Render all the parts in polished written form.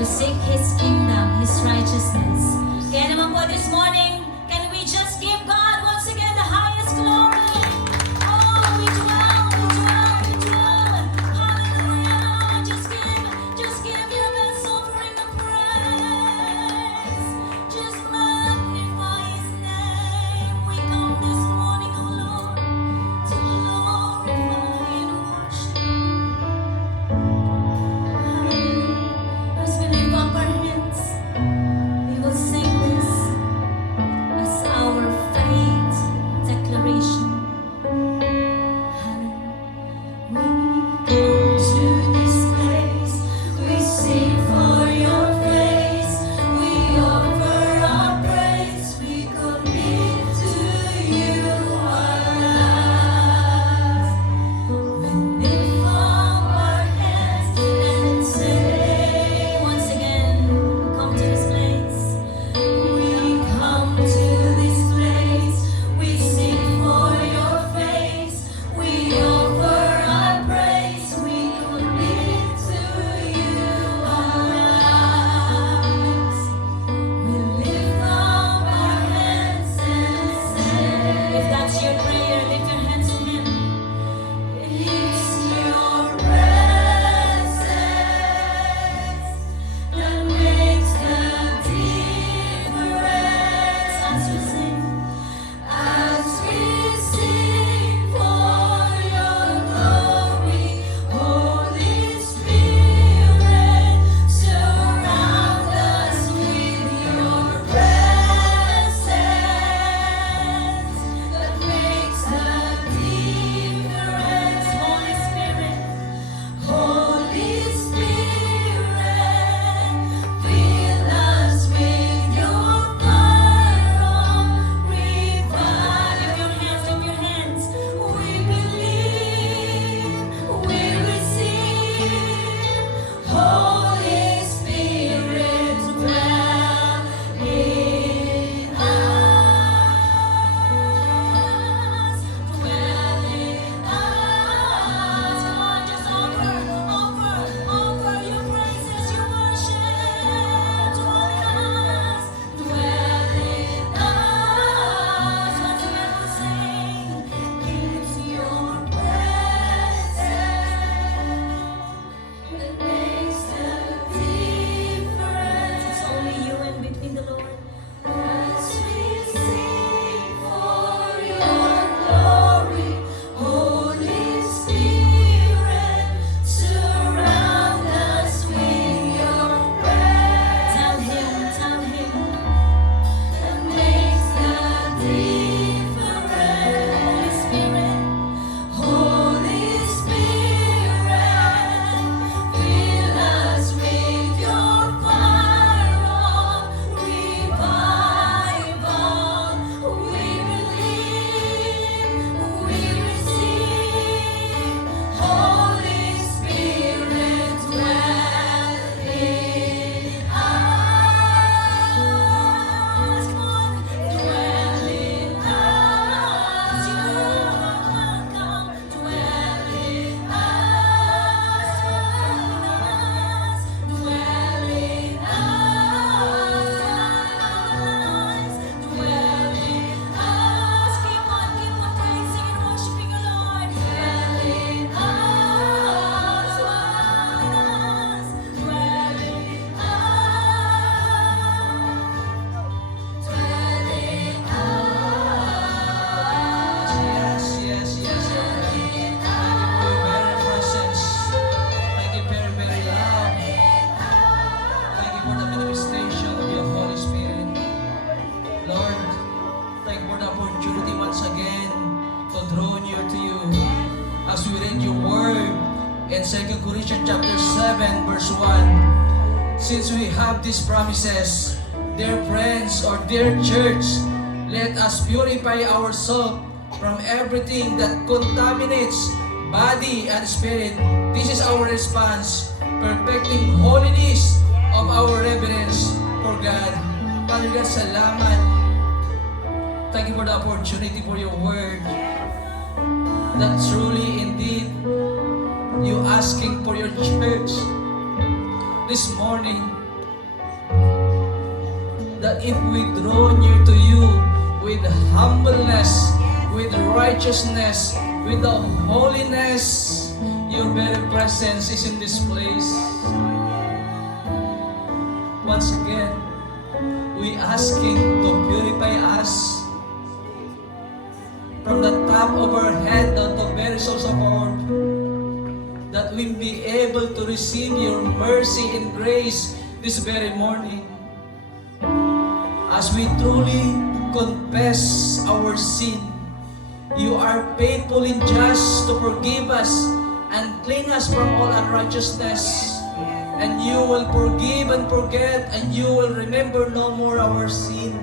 to seek His kingdom, His righteousness. Kaya naman po this morning, can we just give God once again the highest glory? Oh, we dwell, we dwell, we dwell. Hallelujah. Just give your best offering of praise. Just magnify His name. We come this morning, oh Lord, to glorify and worship. As we lift up our hands, we will sing this as our faith declaration. We come to this place, we sing for your face, we offer our praise, we commit to you our lives. We lift up our hands and say, once again, we come to this place. We come to this place, we sing for your face, we offer our praise, we commit to you our lives. We lift up our hands and say, if that's your prayer, lift your hands to Him. It's your presence that makes the difference. As we sing for your glory, Holy Spirit, surround us with your presence that makes the difference. Holy Spirit, fill us with your fire of revival. Lift your hands, we believe, we receive. Holy Spirit, dwell in us, dwell in us. Come on, just offer your praises, your worship. Dwell in us, dwell in us. Once again we'll sing, it's your presence that makes the difference. It's only you and between the Lord. As we sing for your glory, Holy Spirit, surround us with your presence. Tell Him that makes the difference. Holy Spirit, fill us with your fire of revival. We believe, we receive. Holy Spirit, dwell in us. Come on, dwell in us. You are welcome. Dwell in us. Dwell in us. Dwell in us. Keep on praising and worshiping your Lord. Dwell in us. Dwell in us. Dwell in us. Yes. Thank you for your very presence. Thank you very, very loud. Thank you for the manifestation of your Holy Spirit. Lord, thank you for the opportunity once again to draw near to you. As we read your word in 2 Corinthians chapter 7, verse 1. Since we have these promises, dear friends or dear church, let us purify ourselves from everything that contaminates body and spirit. This is our response, perfecting holiness of our reverence for God. Father God, salamat. Thank you for the opportunity for your word. That truly indeed you asking for your church this morning that if we draw near to you with humbleness, with righteousness, with the holiness, your very presence is in this place. Once again, we asking to purify us from the top of our head to the very soles of our that we be able to receive your mercy and grace this very morning. As we truly confess our sin, you are faithful and just to forgive us and clean us from all unrighteousness. And you will forgive and forget, and you will remember no more our sin.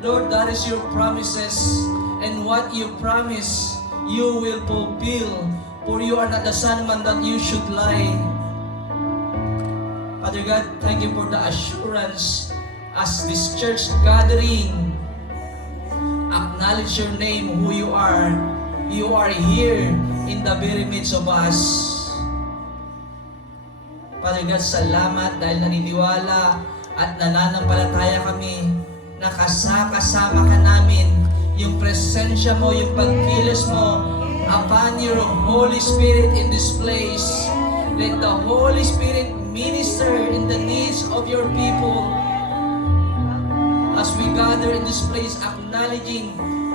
Lord, that is your promises. And what you promise, you will fulfill. For you are not the Son man that you should lie. Father God, thank you for the assurance as this church gathering. Acknowledge your name, who you are. You are here in the very midst of us. Father God, salamat dahil naniniwala at nananampalataya kami na kasama ka namin. Yung presensya mo, yung pagkilos mo upon your Holy Spirit in this place. Let the Holy Spirit minister in the needs of your people. As we gather in this place, acknowledging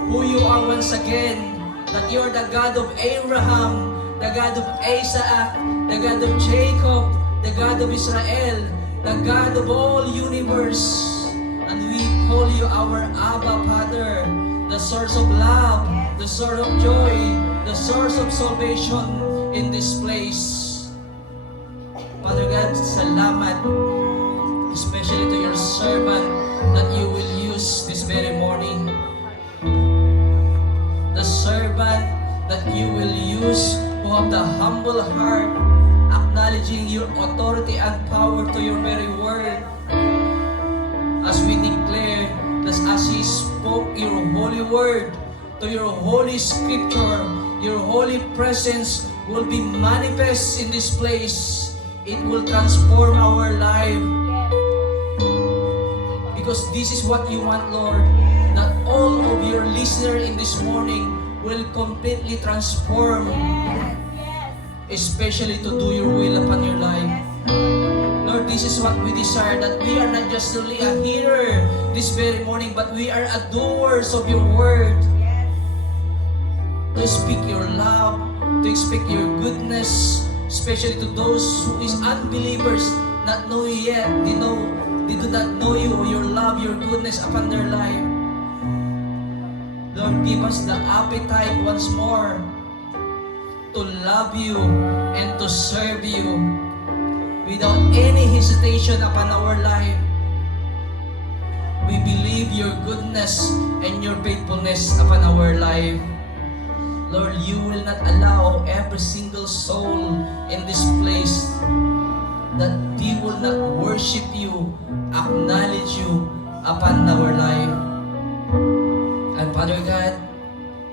who you are once again, that you are the God of Abraham, the God of Isaac, the God of Jacob, the God of Israel, the God of all universe. And we call you our Abba Father, the source of love, the source of joy, the source of salvation in this place. Father God, salamat, especially to your servant that you will use this very morning. The servant that you will use who have the humble heart, acknowledging your authority and power to your very word. As we declare that as He spoke your holy word to your holy scripture, your holy presence will be manifest in this place. It will transform our life. Because this is what you want, Lord, that all of your listeners in this morning will completely transform, especially to do your will upon your life. Lord, this is what we desire, that we are not just only a hearer this very morning, but we are a doers of your word. To speak your love, to speak your goodness, especially to those who is unbelievers, not know you yet, they do not know you, your love, your goodness upon their life. Lord, give us the appetite once more to love you and to serve you without any hesitation upon our life. We believe your goodness and your faithfulness upon our life. Lord, you will not allow every single soul in this place that they will not worship you, acknowledge you upon our life. And Father God,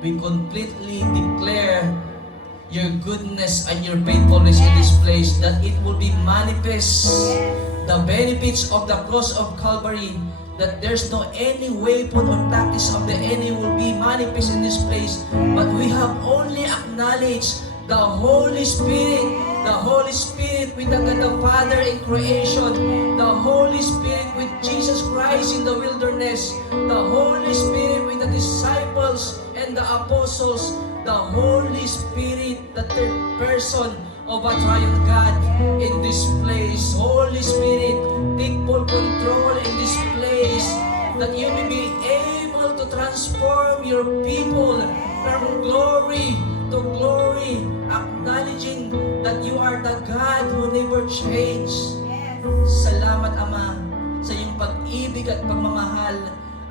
we completely declare your goodness and your faithfulness in this place, that it will be manifest, the benefits of the cross of Calvary, that there's no any weapon or tactics of the enemy will be manifest in this place, but we have only acknowledged the Holy Spirit with the Father in creation, the Holy Spirit with Jesus Christ in the wilderness, the Holy Spirit with the disciples and the apostles, the Holy Spirit, the third person of a triune God in this place. Holy Spirit, take full control in this place, that you may be able to transform your people from glory to glory, acknowledging that you are the God who never changes. Salamat, Ama, sa iyong pag-ibig at pagmamahal.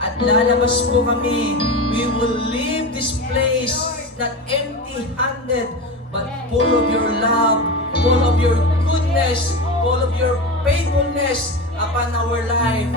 At lalabas po kami. We will leave this place not empty-handed, but full of your love, full of your goodness, full of your faithfulness upon our life.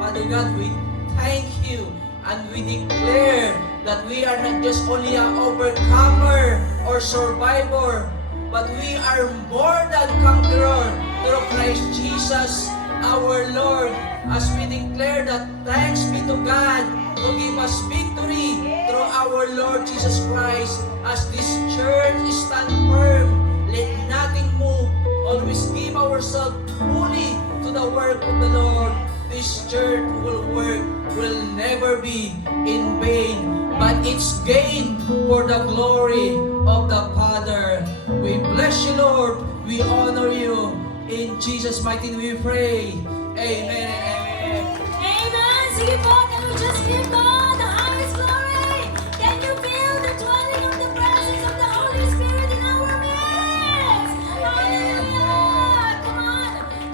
Father God, we thank you and we declare that we are not just only an overcomer or survivor, but we are more than conqueror through Christ Jesus our Lord. as we declare that thanks be to God who give us victory through our Lord Jesus Christ. As this church stand firm, let nothing move. Always give ourselves fully to the work of the Lord. This church will never be in vain, but it's gain for the glory of the Father. We bless you, Lord. We honor you. In Jesus' mighty name we pray. Amen and amen. Amen. Sige po, can we just give God the highest glory? Can you feel the dwelling of the presence of the Holy Spirit in our midst? Hallelujah! Come on,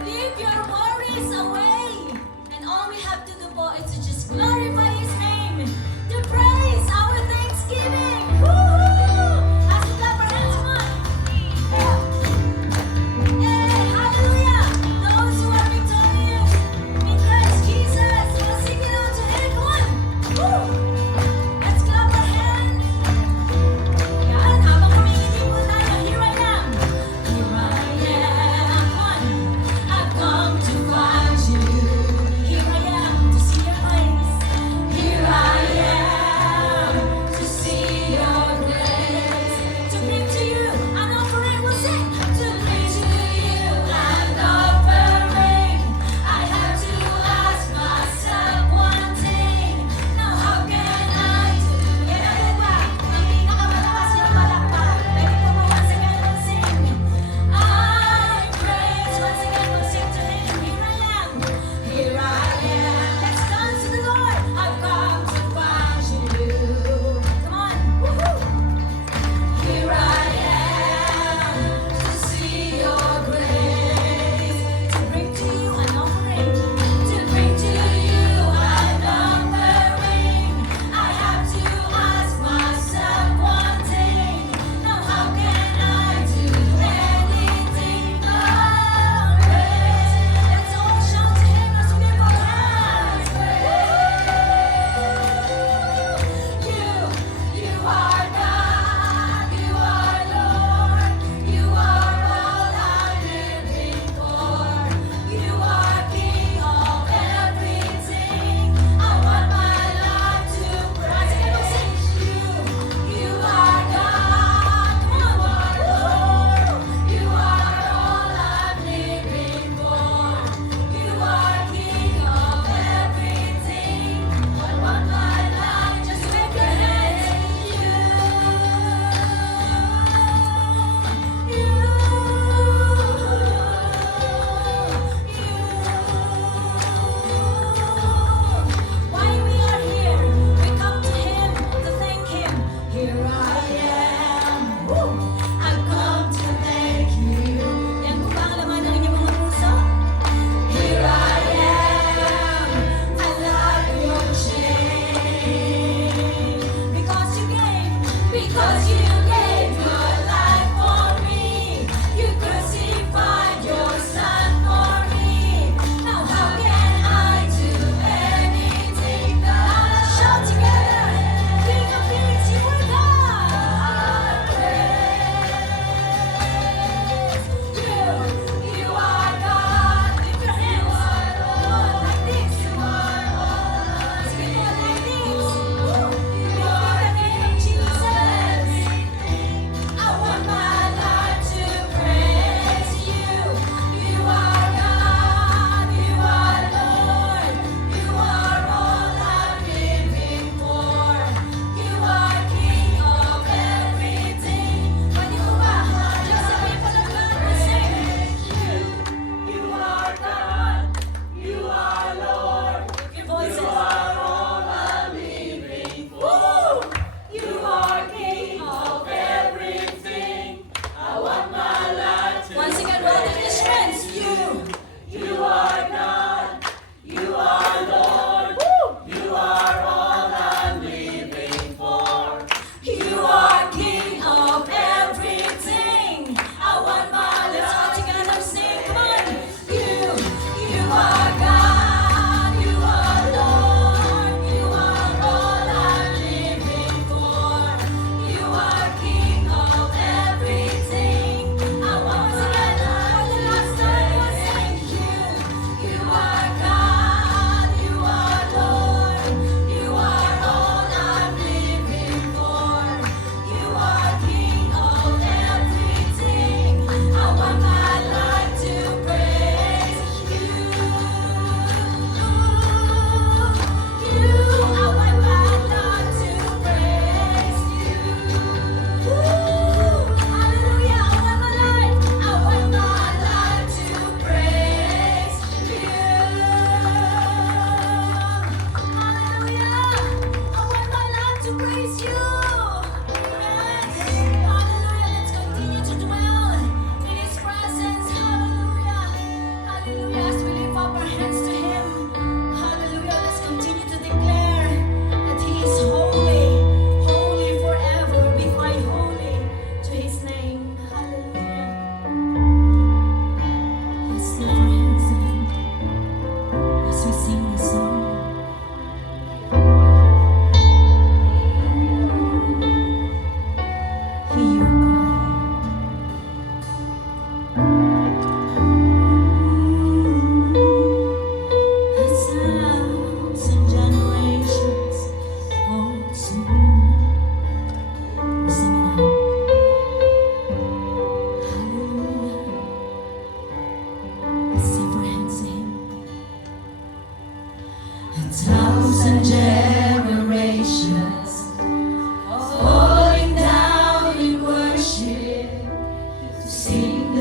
leave your worries away. And all we have to do po is to just glorify His name, to praise our thanksgiving. Woo-hoo! As we clap our hands, come on. Hey, hallelujah! Those who are victorious in Christ Jesus, we'll sing it out to Him. Come on.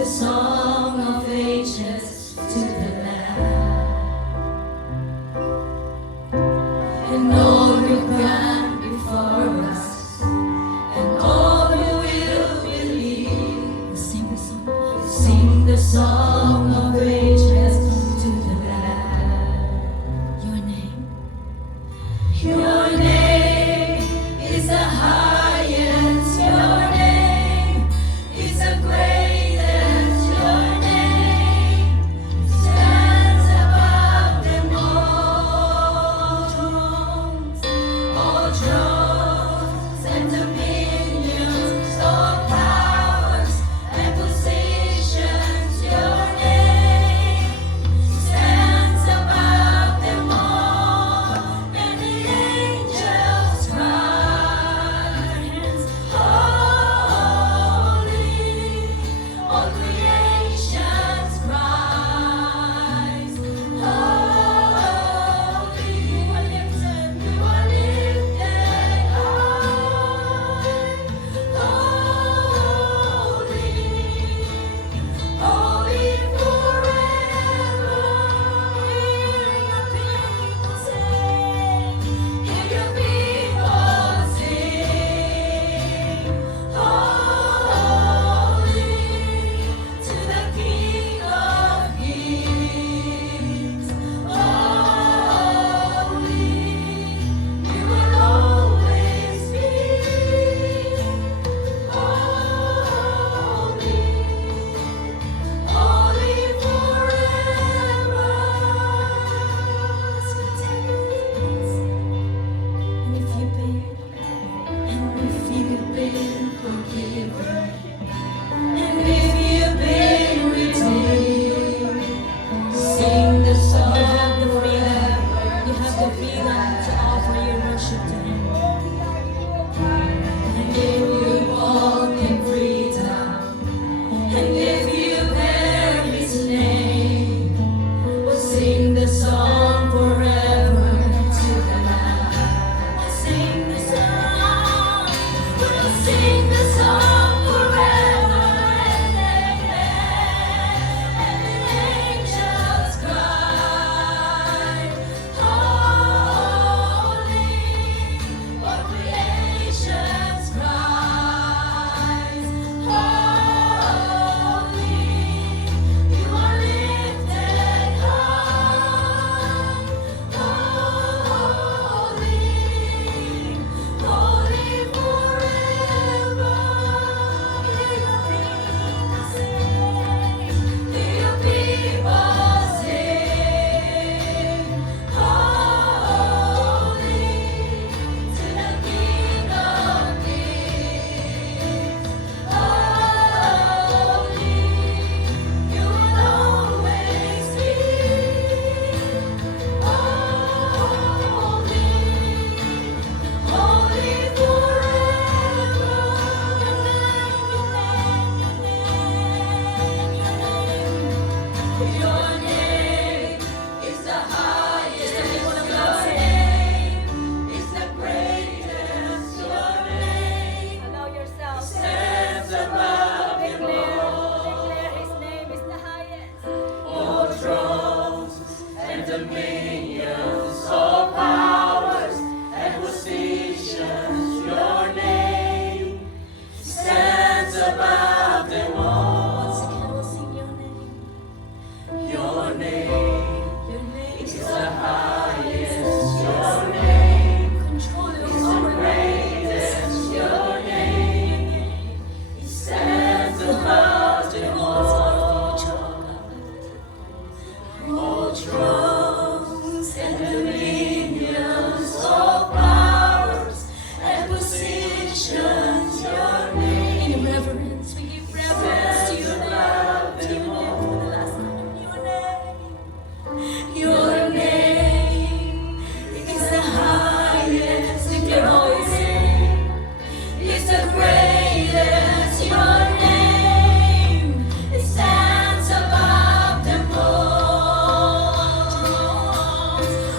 song of ages to the Lamb, and all you grant before us, and all who will believe. Sing the song of ages to the Lamb. Your name. Your name is the highest. Your name is the greatest. Your name stands above them all thrones and dominions, all powers and positions. Your name stands above them all, and the angels cry, holy, all creations cries, holy. You are lifted high, holy, holy forever. Hear your people sing, holy to the King of Kings, holy, you will always be holy, holy forever. Let's continue this. And if you've been forgiven, and if you've been redeemed, sing the song forever. You have the freedom to offer your worship to Him. And if you walk in freedom, and if you bear His name, we'll sing the song forever to the Lamb. We'll sing the song. We'll sing the song forever and amen. And the angels cry, holy, all creations cries, holy, you are lifted high, holy, holy forever. Hear your people sing, holy to the King of Kings, holy, you will always be holy, holy forever. Your name is the highest. Your name is the greatest. Your name Allow yourself. stands above them Declare His name is the highest. all thrones and dominions, all powers and positions. Your name stands above them all. Once again, we'll sing your name. Your name is the highest. Your name is the greatest. Your name stands above them all. All thrones and dominions, all powers and positions. Your name, in reverence, we give reverence to your name. To your name for the last time. Your name is the highest. Declare always. Is the greatest. Your name it stands above them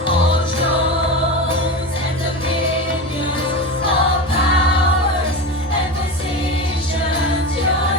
all thrones and dominions, all powers and positions. Your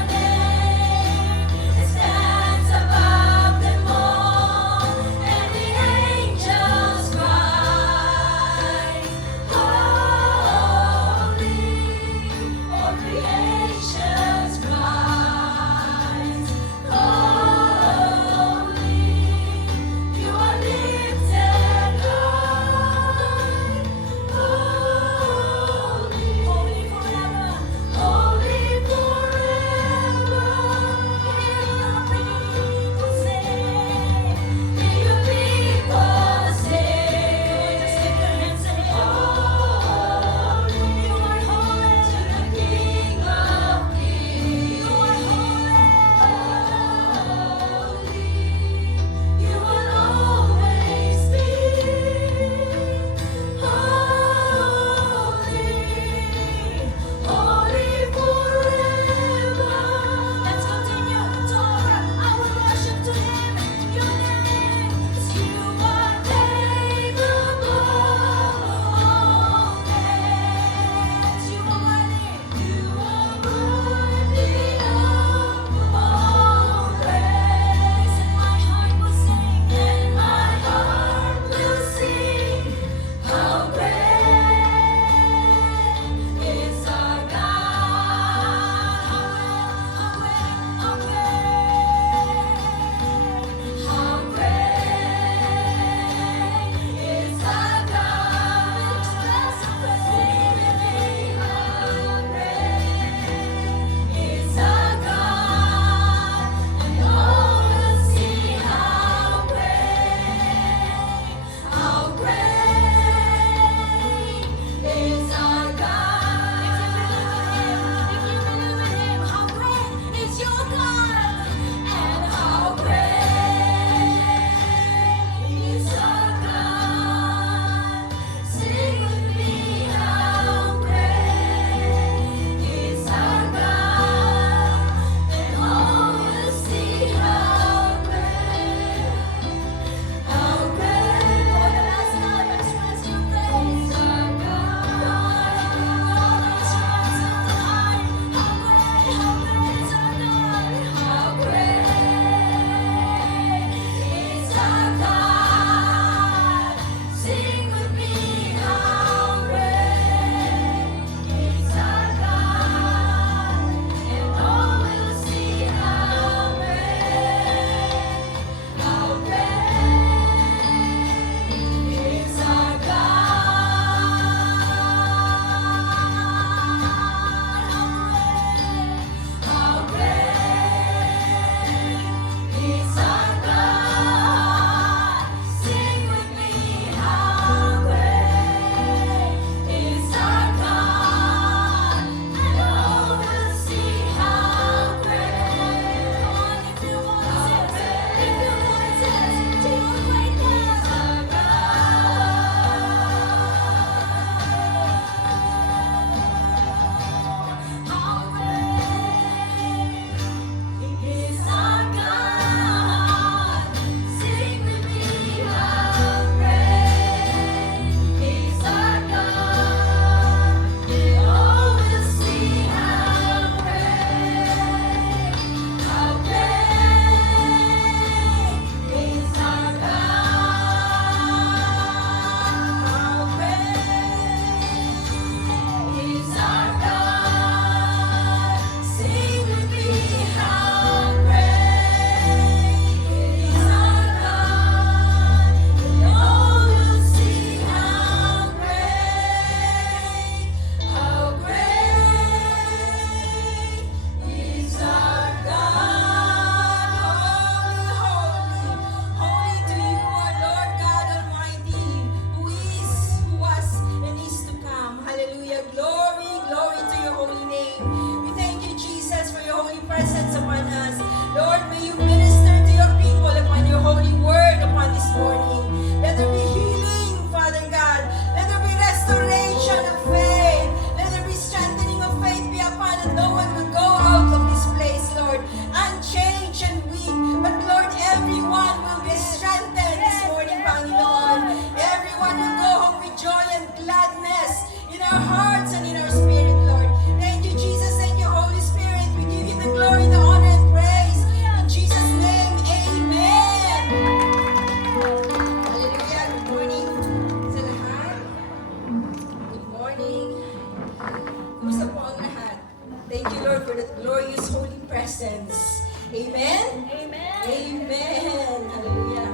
for that glorious holy presence. Amen? Amen. Amen. Hallelujah.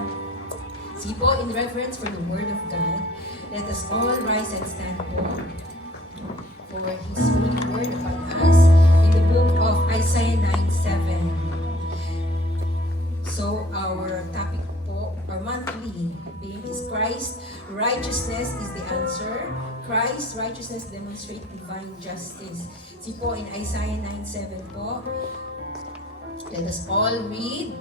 See po, in reference for the Word of God, let us all rise and stand po for His holy Word upon us in the book of Isaiah 9:7. So our topic po, our monthly theme is Christ, righteousness is the answer. Christ, righteousness demonstrate divine justice. See po, in Isaiah 9:7 po, let us all read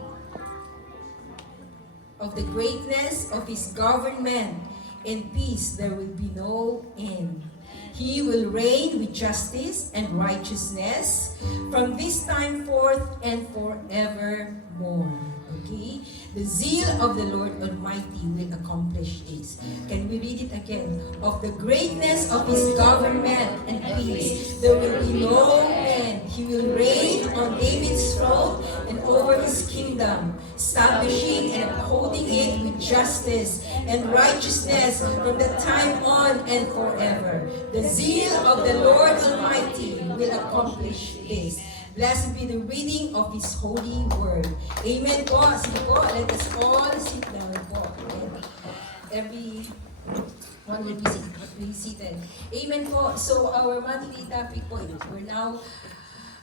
of the greatness of His government and peace there will be no end. He will reign with justice and righteousness from this time forth and forevermore. Okay? The zeal of the Lord Almighty will accomplish this. Can we read it again? Of the greatness of His government and peace, there will be no end. He will reign on David's throne and over His kingdom, establishing and upholding it with justice and righteousness from the time on and forever. The zeal of the Lord Almighty will accomplish this. Blessed be the reading of His holy word. Amen po. Sige po, let us all sit down po. Every one will be seated. Amen po. So our monthly topic po, we're now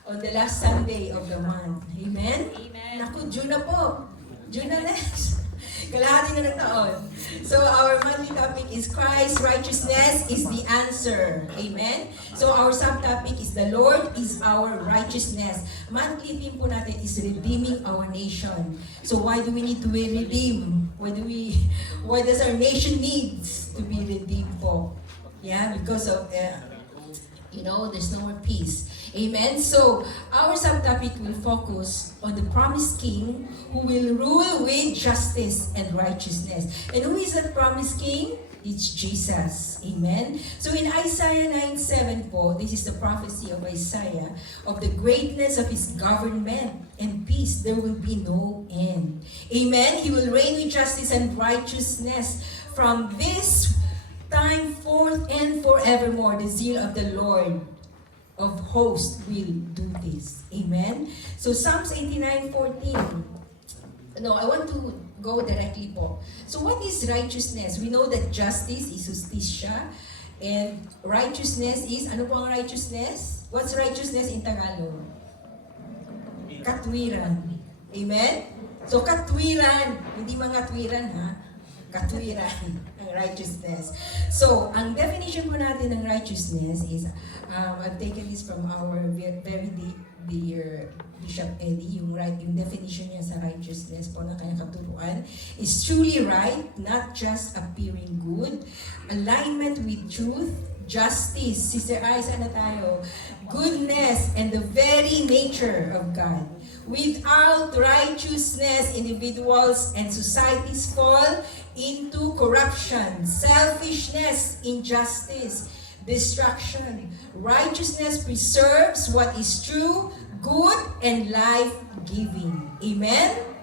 on the last Sunday of the month. Amen? Amen. Naku, June na po. June na next. Kalahati na ng taon. So our monthly topic is Christ, righteousness is the answer. Amen? So our subtopic is the Lord is our righteousness. Monthly theme po natin is redeeming our nation. So why do we need to be redeemed? Why does our nation needs to be redeemed po? Yeah, because of, there's no more peace. Amen? So, our subtopic will focus on the promised King who will rule with justice and righteousness. And who is that promised King? It's Jesus. Amen? So, in Isaiah 9:7 po, this is the prophecy of Isaiah of the greatness of His government and peace. There will be no end. Amen? He will reign with justice and righteousness from this time forth and forevermore. The zeal of the Lord of hosts will do this. Amen? So Psalms 89:14. No, I want to go directly po. So what is righteousness? We know that justice is justicia and righteousness is, ano po ang righteousness? What's righteousness in Tagalog? Katwiran. Amen? So katwiran, hindi mga katwiran ha? Katwiran, ang righteousness. So, ang definition po natin ng righteousness is, I've taken this from our very dear Bishop Eddie, yung definition niya sa righteousness po na kanyang katuruan is truly right, not just appearing good, alignment with truth, justice, Sister Ai, sana tayo, goodness, and the very nature of God. Without righteousness, individuals and societies fall into corruption, selfishness, injustice, destruction. Righteousness preserves what is true, good, and life-giving. Amen?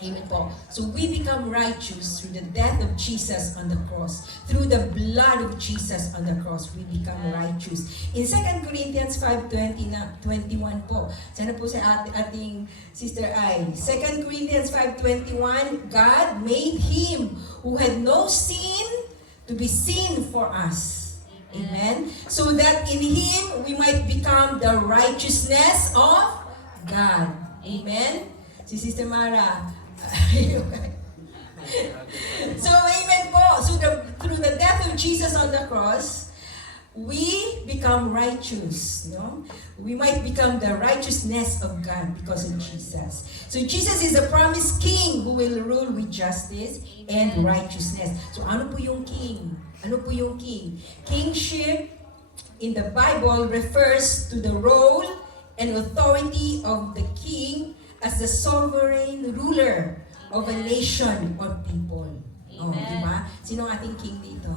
Amen po. So we become righteous through the death of Jesus on the cross. Through the blood of Jesus on the cross, we become righteous. In 2 Corinthians 5:21 po. Sana po sa ating Sister Ai. 2 Corinthians 5:21, God made Him who had no sin to be sin for us. Amen? So that in Him we might become the righteousness of God. Amen? Si Sister Mara, so, amen po. So, through the death of Jesus on the cross, we become righteous. No? We might become the righteousness of God because of Jesus. So, Jesus is the promised King who will rule with justice and righteousness. So, ano po yung King? Ano po yung King? Kingship in the Bible refers to the role and authority of the King as the sovereign ruler of a nation or people. Oh, di ba? Sino ang ating king dito?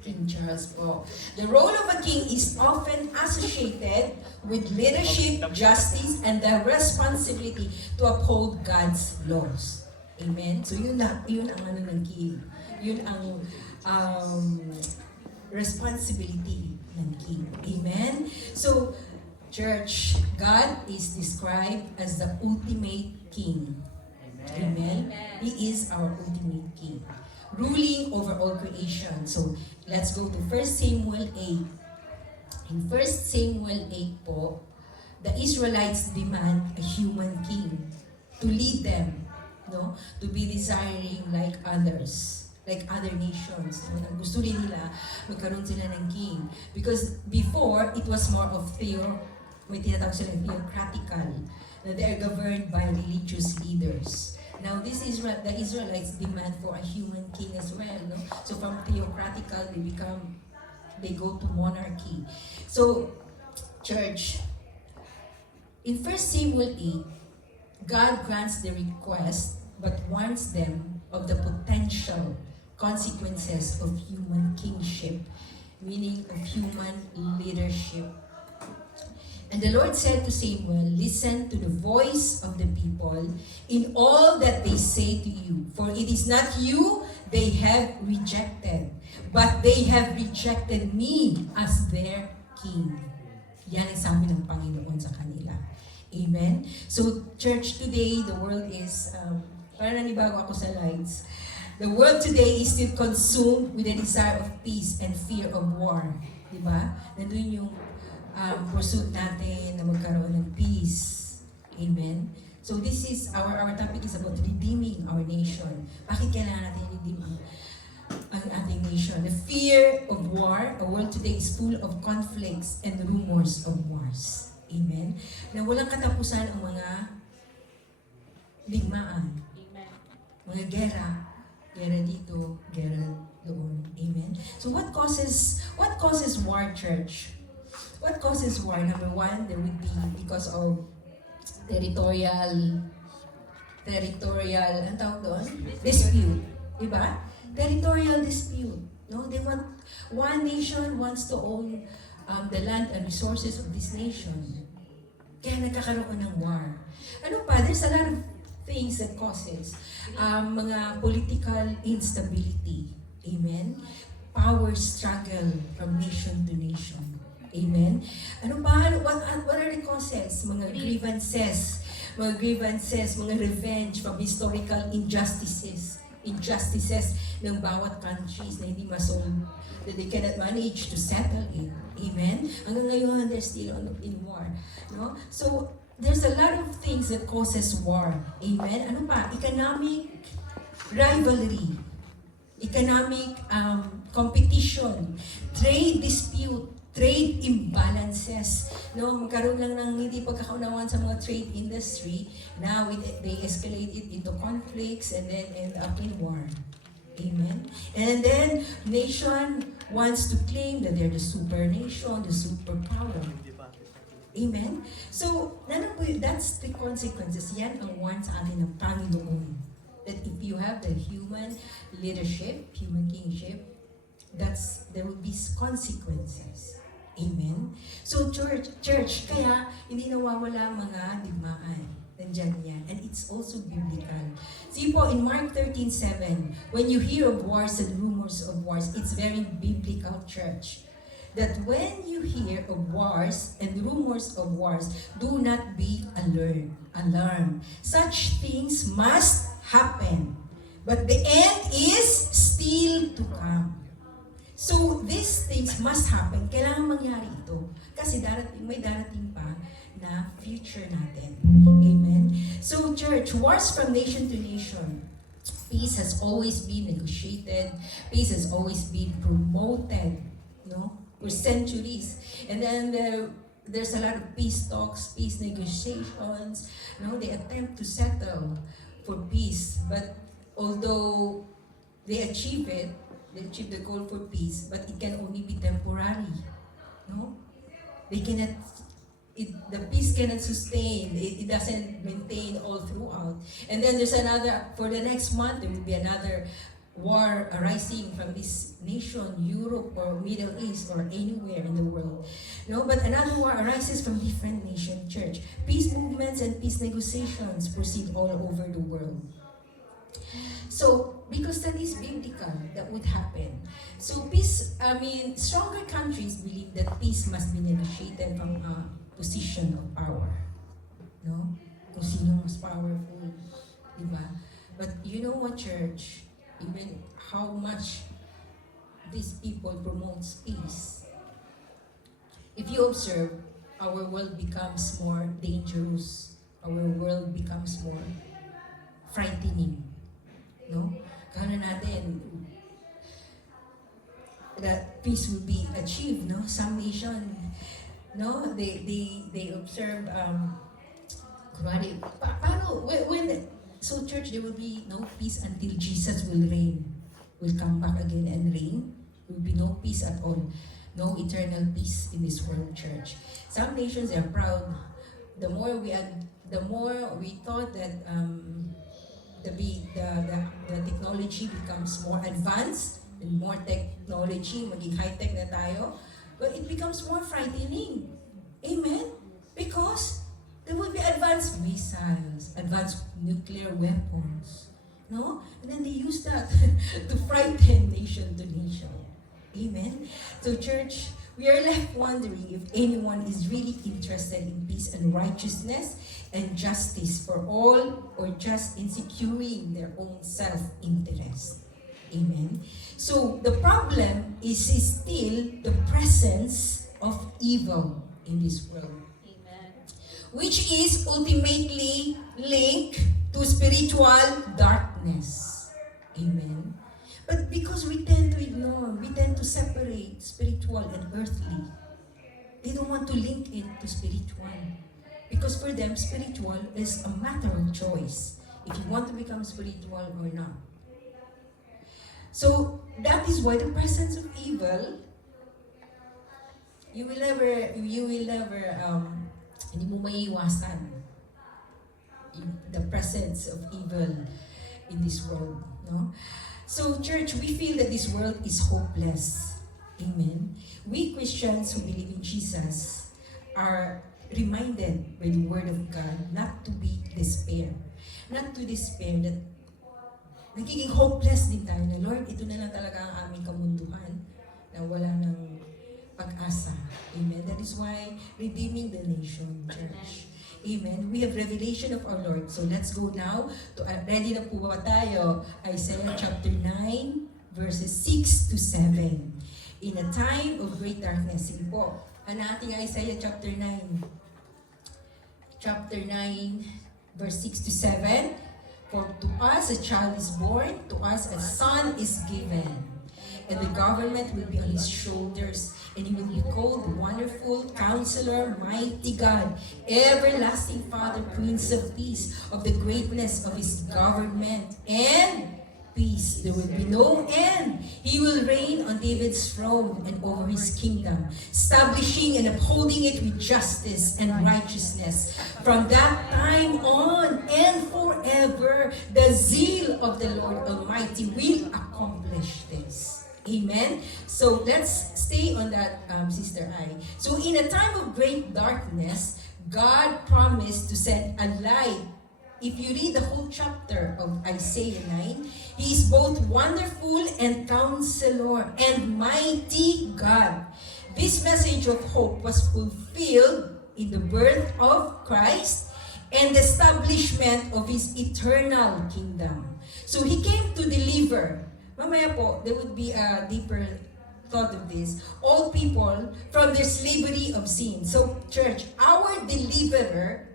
King Charles po. The role of a king is often associated with leadership, justice, and the responsibility to uphold God's laws. Amen? So yun ang ano ng king. Yun ang responsibility ng king. Amen? So, church, God is described as the ultimate king. Amen? He is our ultimate king, ruling over all creation. So, let's go to 1 Samuel 8. In 1 Samuel 8 po, the Israelites demand a human king to lead them, no? To be desiring like others, like other nations. No? Gusto rin nila magkaroon sila ng king. Because before, it was more of may tinatawag sila theocratical, na they are governed by religious leaders. Now, the Israelites demand for a human king as well. No? So from theocratical, they go to monarchy. So, church, in 1 Samuel 8, God grants the request but warns them of the potential consequences of human kingship, meaning of human leadership. And the Lord said to Samuel, listen to the voice of the people in all that they say to you. For it is not you they have rejected, but they have rejected me as their king. Yan ang sabi ng Panginoon sa kanila. Amen? So, church, today, the world is, parang nanibago ako sa lights. The world today is still consumed with the desire of peace and fear of war. Diba? Nandun yung pursuit natin na magkaroon ng peace. Amen? So this is, our topic is about redeeming our nation. Bakit kailangan natin redeem ang ating nation? The fear of war, a world today is full of conflicts and rumors of wars. Amen? Na walang katapusan ang mga digmaan. Amen. Mga gera dito, gera doon. Amen? So what causes war, church? What causes war? Number one, there would be because of territorial, ang tawag doon? Dispute. Diba? Territorial dispute. No? One nation wants to own the land and resources of this nation. Kaya nagkakaroon ng war. Ano pa? There's a lot of things that causes mga political instability. Amen? Power struggle from nation to nation. Amen? Ano pa? What are the causes? Mga grievances, mga revenge from historical injustices ng bawat countries na hindi masolve, that they cannot manage to settle it. Amen? Hanggang ngayon, they're still in war. No? So, there's a lot of things that causes war. Amen? Ano pa? Economic rivalry, economic competition, trade dispute, trade imbalances. No, magkaroon lang ng hindi pagkakaunawaan sa mga trade industry. Now, they escalate it into conflicts and then end up in war. Amen? And then, nation wants to claim that they're the super nation, the superpower. Amen? So, that's the consequences. Yan ang warn sa atin ng Panginoon. That if you have the human leadership, human kingship, there will be consequences. Amen? So, church, kaya hindi nawawala mga digmaan. Nandyan yan. And it's also biblical. See po, in Mark 13:7, when you hear of wars and rumors of wars, it's very biblical, church. That when you hear of wars and rumors of wars, do not be alarmed. Such things must happen. But the end is still to come. So, these things must happen. Kailangan mangyari ito. Kasi may darating pa na future natin. Amen? So, church, wars from nation to nation. Peace has always been negotiated. Peace has always been promoted. No? For centuries. And then there's a lot of peace talks, peace negotiations. No? They attempt to settle for peace. But although they achieve the goal for peace, but it can only be temporary. No? The peace cannot sustain. It doesn't maintain all throughout. And then there's for the next month, there will be another war arising from this nation, Europe or Middle East or anywhere in the world. No, but another war arises from different nation, church. Peace movements and peace negotiations proceed all over the world. So, because that is biblical, that would happen. So, peace, stronger countries believe that peace must be negotiated from a position of power. No? Kung sino mas powerful. Diba? But you know what, church? Even how much these people promotes peace. If you observe, our world becomes more dangerous. Our world becomes more frightening. No? Kaya natin that peace will be achieved, no? Some nation, no? They observe, kunwari, paano, so church, there will be no peace until Jesus will reign. Will come back again and reign. There will be no peace at all. No eternal peace in this world, church. Some nations are proud. The more we thought that the technology becomes more advanced and more technology, maging high-tech na tayo, but it becomes more frightening. Amen? Because there will be advanced missiles, advanced nuclear weapons. No? And then they use that to frighten nation to nation. Amen? So church, we are left wondering if anyone is really interested in peace and righteousness and justice for all, or just in securing their own self-interest. Amen? So the problem is still the presence of evil in this world, which is ultimately linked to spiritual darkness. Amen? But because we tend to ignore, we tend to separate spiritual and earthly. They don't want to link it to spiritual. Because for them, spiritual is a matter of choice. If you want to become spiritual or not. So, that is why the presence of evil, you will never, hindi mo maiiwasan the presence of evil in this world, no? So, church, we feel that this world is hopeless. Amen. We Christians who believe in Jesus are reminded by the Word of God not to be despair. Not to despair that nagiging hopeless din tayo na, Lord, ito na lang talaga ang aming kamunduhan na wala ng pag-asa. Amen. That is why redeeming the nation, church. Amen. We have revelation of our Lord. So let's go now to, ready na po ba tayo? Isaiah chapter 9, verses 6 to 7. In a time of great darkness. Sige po. Ano ating Isaiah chapter 9? Chapter 9, verse 6 to 7. For to us a child is born, to us a son is given. And the government will be on his shoulders, and he will be called Wonderful Counselor, Mighty God, Everlasting Father, Prince of Peace. Of the greatness of his government and peace there will be no end. He will reign on David's throne and over his kingdom, establishing and upholding it with justice and righteousness. From that time on and forever, the zeal of the Lord Almighty will accomplish this. Amen. So let's stay on that, Sister I. So in a time of great darkness, God promised to send a light. If you read the whole chapter of Isaiah 9, He is both wonderful and counselor and mighty God. This message of hope was fulfilled in the birth of Christ and the establishment of His eternal kingdom. So He came to deliver. Mamaya po, there would be a deeper thought of this. All people from their slavery of sin. So, church, our deliverer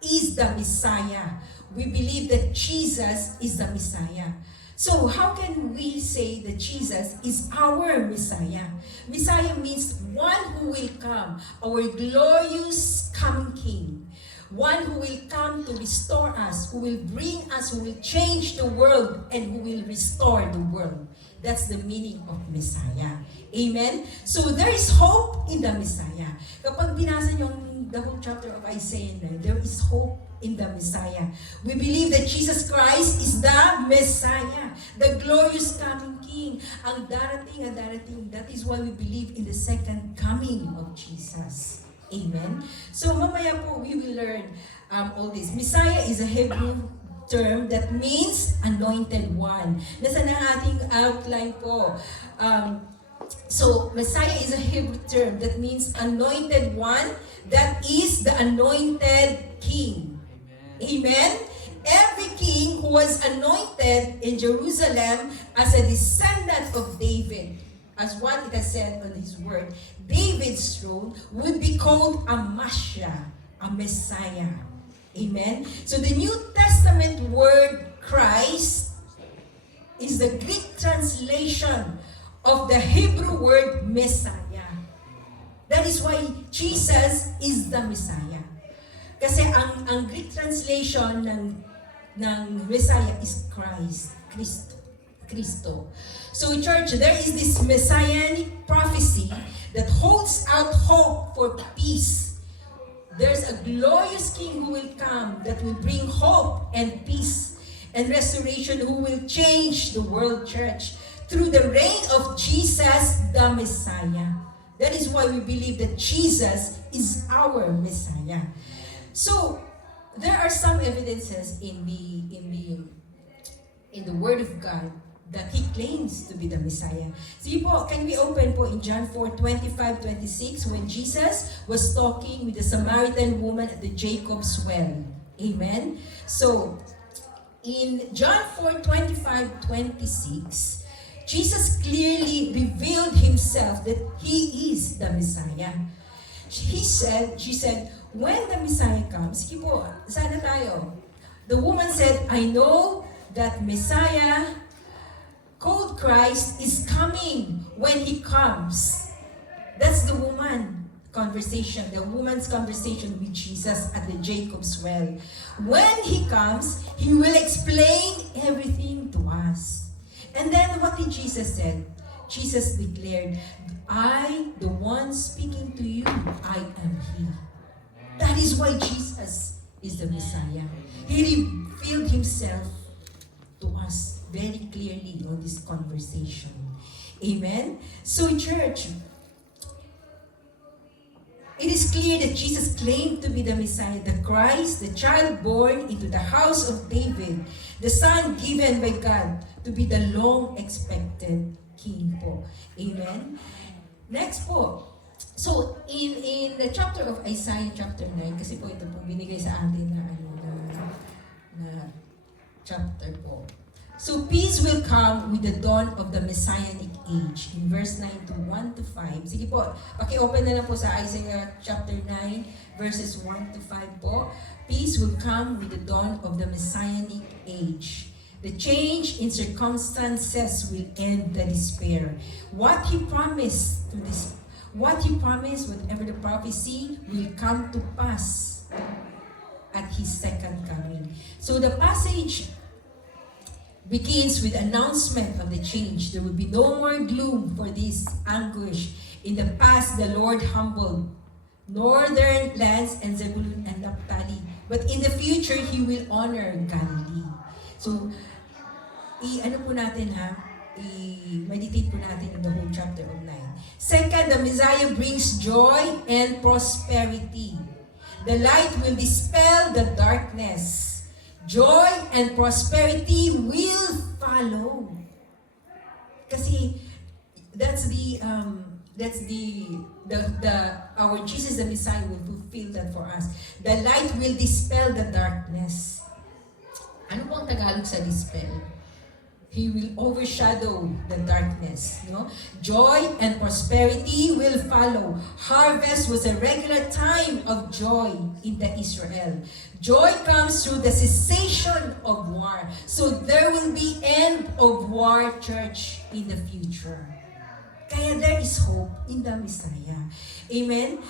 is the Messiah. We believe that Jesus is the Messiah. So, how can we say that Jesus is our Messiah? Messiah means one who will come, our glorious coming King. One who will come to restore us, who will bring us, who will change the world, and who will restore the world. That's the meaning of Messiah. Amen? So there is hope in the Messiah. Kapag binasa niyo the whole chapter of Isaiah 9, there is hope in the Messiah. We believe that Jesus Christ is the Messiah, the glorious coming King, ang darating. That is why we believe in the second coming of Jesus. Amen? So mamaya po, we will learn all this. Messiah is a Hebrew term that means anointed one. Nasa na ating outline po. So, Messiah is a Hebrew term that means anointed one, that is the anointed king. Amen? Every king who was anointed in Jerusalem as a descendant of David, as what it has said on his word, David's throne would be called a Messiah, a Messiah. Amen? So the New Testament word Christ is the Greek translation of the Hebrew word Messiah. That is why Jesus is the Messiah. Kasi ang Greek translation ng Messiah is Christ, Cristo. So church, there is this messianic prophecy that holds out hope for peace. There's a glorious king who will come that will bring hope and peace and restoration, who will change the world, church, through the reign of Jesus the Messiah. That is why we believe that Jesus is our Messiah. So there are some evidences in the Word of God that He claims to be the Messiah. Sige po, can we open po in John 4:25-26 when Jesus was talking with the Samaritan woman at the Jacob's well. Amen? So, in John 4:25-26, Jesus clearly revealed Himself that He is the Messiah. She said, when the Messiah comes, sige po, sana tayo. The woman said, I know that Messiah, called Christ, is coming. When He comes, that's the woman's conversation with Jesus at the Jacob's well. When He comes, He will explain everything to us. And then what did Jesus say? Jesus declared, I, the one speaking to you, I am He. That is why Jesus is the Messiah. He revealed Himself to us very clearly on this conversation. Amen? So church, it is clear that Jesus claimed to be the Messiah, the Christ, the child born into the house of David, the son given by God to be the long-expected king po. Amen? Next po. So, in the chapter of Isaiah chapter 9, kasi po ito po binigay sa atin na chapter po. So, peace will come with the dawn of the Messianic age. In verse 9 to 1 to 5. Sige po, paki-open na lang po sa Isaiah chapter 9, verses 1 to 5 po. Peace will come with the dawn of the Messianic age. The change in circumstances will end the despair. What He promised, whatever the prophecy, will come to pass at His second coming. So the passage begins with announcement of the change. There will be no more gloom for this anguish. In the past, the Lord humbled northern lands and Zebulun and Naphtali. But in the future, He will honor Galilee. So, i-meditate po natin in the whole chapter of 9. Second, the Messiah brings joy and prosperity. The light will dispel the darkness. Joy and prosperity will follow. Kasi our Jesus the Messiah will fulfill that for us. The light will dispel the darkness. Ano po ang Tagalog sa dispel? He will overshadow the darkness. No? Joy and prosperity will follow. Harvest was a regular time of joy in the Israel. Joy comes through the cessation of war. So there will be end of war, church, in the future. Kaya there is hope in the Messiah. Amen?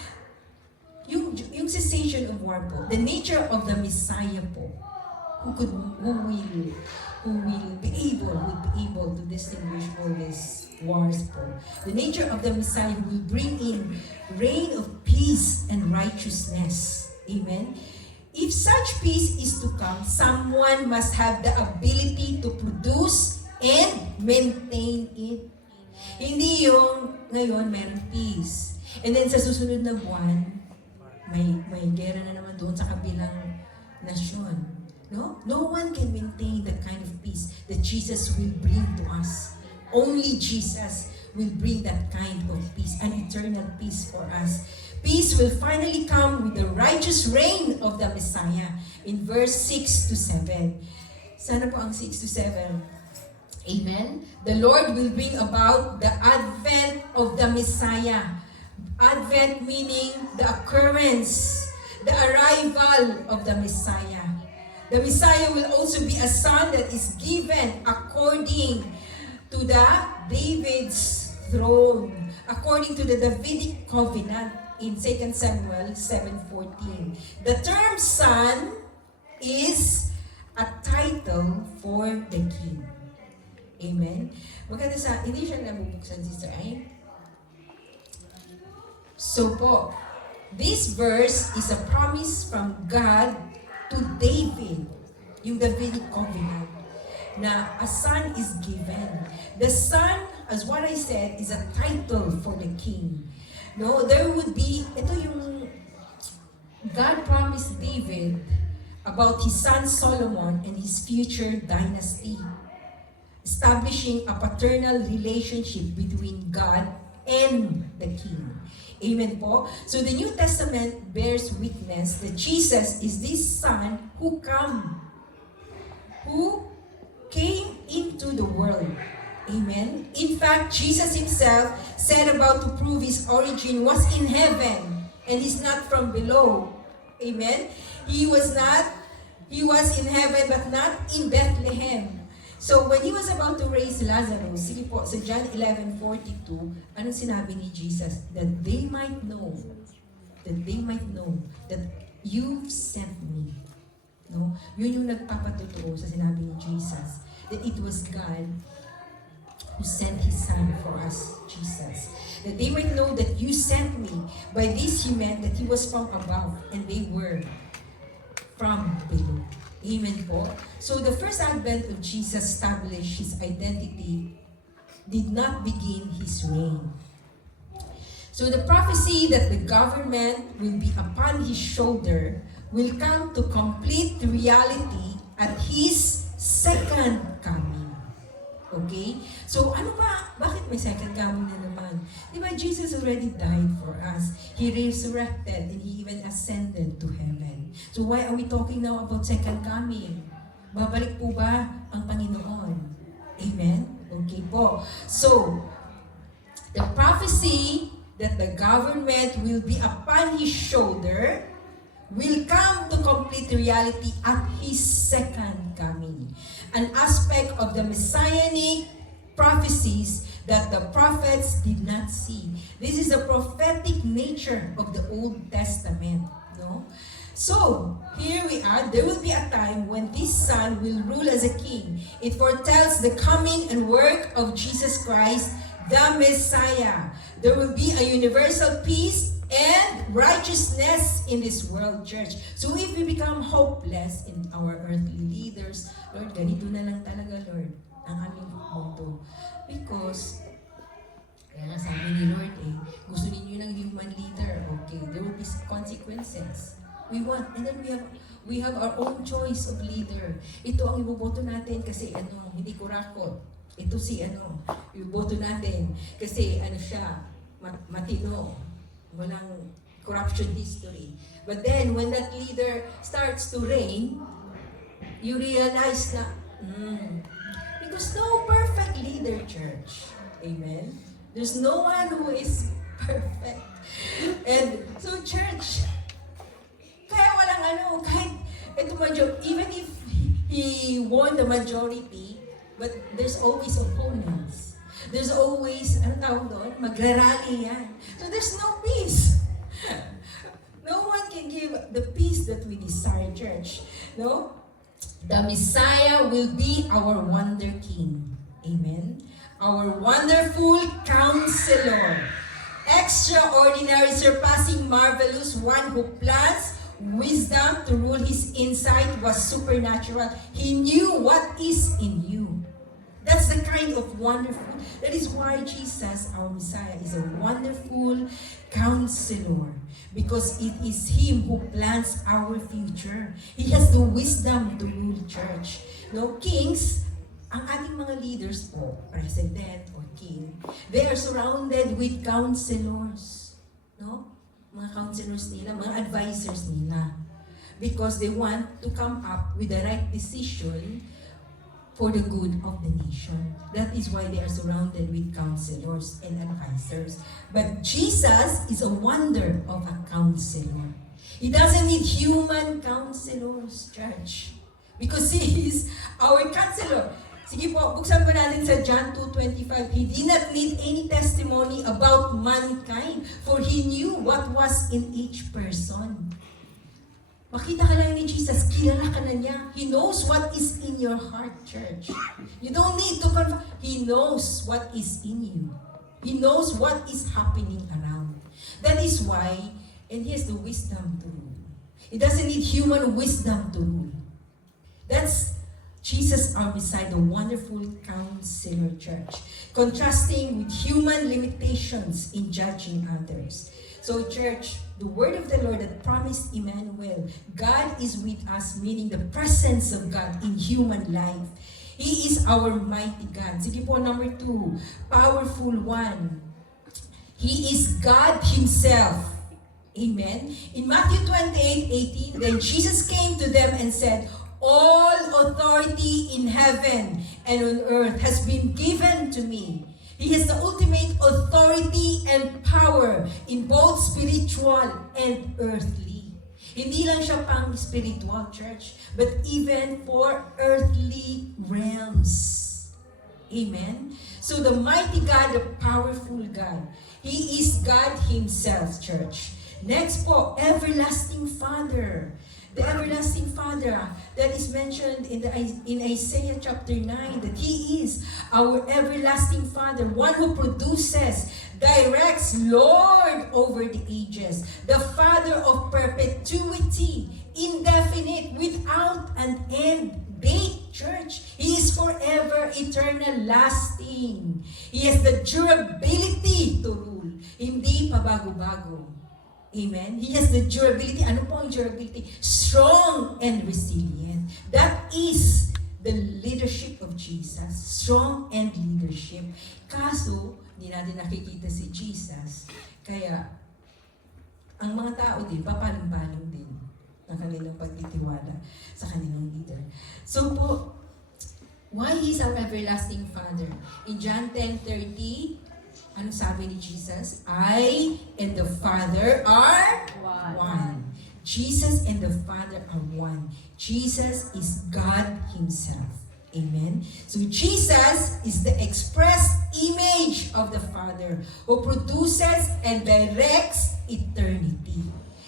Yung cessation of war po, the nature of the Messiah po, who will be able to distinguish all these wars po. The nature of the Messiah will bring in reign of peace and righteousness. Amen? If such peace is to come, someone must have the ability to produce and maintain it. Hindi yung ngayon meron peace. And then sa susunod na buwan, may gera na naman doon sa kabilang nasyon. No? No one can maintain the kind of peace that Jesus will bring to us. Only Jesus will bring that kind of peace, an eternal peace for us. Peace will finally come with the righteous reign of the Messiah in verse 6 to 7. Sana po ang 6 to 7. Amen? The Lord will bring about the advent of the Messiah. Advent meaning the occurrence, the arrival of the Messiah. The Messiah will also be a son that is given according to the David's throne, according to the Davidic covenant in 2 Samuel 7:14. The term son is a title for the king. Amen? Maganda sa, hindi siya nabubuksan, Sister Ay. So po, this verse is a promise from God to David, yung Davidic covenant, na a son is given. The son, as what I said, is a title for the king. No, there would be, ito yung God promised David about his son Solomon and his future dynasty, establishing a paternal relationship between God and the king. Amen po? So the New Testament bears witness that Jesus is this son who came into the world. Amen? In fact, Jesus himself said about to prove his origin was in heaven and is not from below. Amen? He was in heaven but not in Bethlehem. So when he was about to raise Lazarus, sige po, sa John 11:42, anong sinabi ni Jesus? That they might know that you've sent me. No? Yun yung nagpapatotoo sa sinabi ni Jesus. That it was God who sent His Son for us, Jesus. That they might know that you sent me. By this He meant that He was from above and they were from below. Amen po. So the first advent of Jesus established His identity, did not begin His reign. So the prophecy that the government will be upon His shoulder will come to complete reality at His second coming. Okay? So ano ba? Bakit may second coming na naman? Diba Jesus already died for us. He resurrected and He even ascended to heaven. So why are we talking now about second coming? Babalik po ba ang Panginoon? Amen? Okay po. So, the prophecy that the government will be upon His shoulder will come to complete reality at His second coming. An aspect of the messianic prophecies that the prophets did not see. This is the prophetic nature of the Old Testament. No? So, here we are. There will be a time when this Son will rule as a king. It foretells the coming and work of Jesus Christ, the Messiah. There will be a universal peace and righteousness in this world, church. So if we become hopeless in our earthly leaders, Lord, ganito na lang talaga, Lord, ang aming motto. Because, kaya nga sabi ni Lord, gusto ninyo ng human leader, okay, there will be consequences. We want, and then we have our own choice of leader. Ito ang iboboto natin kasi hindi kurakot. Ito si iboboto natin kasi siya, matino, walang corruption history. But then, when that leader starts to reign, you realize na, because no perfect leader, church. Amen? There's no one who is perfect. And so, church, kaya walang kahit even if he won the majority, but there's always opponents. There's always, magrarally yan. So there's no peace. No one can give the peace that we desire, church. No? The Messiah will be our wonder king. Amen? Our wonderful counselor. Extraordinary, surpassing, marvelous, one who plans wisdom to rule. His insight was supernatural. He knew what is in you. That's the kind of wonderful. That is why Jesus, our Messiah, is a wonderful counselor. Because it is Him who plans our future. He has the wisdom to rule church. No, kings, ang ating mga leaders po, president or king, they are surrounded with counselors. No? Mga counselors nila, mga advisors nila. Because they want to come up with the right decision for the good of the nation. That is why they are surrounded with counselors and advisors. But Jesus is a wonder of a counselor. He doesn't need human counselors, church. Because He is our counselor. Sige po, buksan po natin sa John 2:25. He did not need any testimony about mankind, for He knew what was in each person. Makita ka lang ni Jesus, kilala ka na niya. He knows what is in your heart, church. You don't need to confess. He knows what is in you. He knows what is happening around. That is why, and He has the wisdom to rule. He doesn't need human wisdom to rule. That's Jesus, our Messiah, the wonderful counselor, church. Contrasting with human limitations in judging others. So, church, the word of the Lord that promised Emmanuel, God is with us, meaning the presence of God in human life. He is our mighty God. Sige po, number 2, powerful one. He is God Himself. Amen. In Matthew 28:18, then Jesus came to them and said, all authority in heaven and on earth has been given to me. He has the ultimate authority and power in both spiritual and earthly. Hindi lang siya pang spiritual, church, but even for earthly realms. Amen? So the mighty God, the powerful God, He is God Himself, church. Next po, everlasting Father. The everlasting Father that is mentioned in Isaiah chapter 9, that He is our everlasting Father, one who produces, directs, Lord over the ages, the Father of perpetuity, indefinite, without an end date, church. He is forever, eternal, lasting. He has the durability to rule, hindi pabago-bago. Amen? He has the durability. Ano po ang durability? Strong and resilient. That is the leadership of Jesus. Strong and leadership. Kaso, hindi natin nakikita si Jesus. Kaya, ang mga tao din, papaling-paling din ang kanilang pagtitiwala sa kanilang leader. So po, why is our everlasting Father? In John 10:30, ano sabi ni Jesus? I and the Father are one. Jesus and the Father are one. Jesus is God Himself. Amen? So Jesus is the express image of the Father who produces and directs eternity.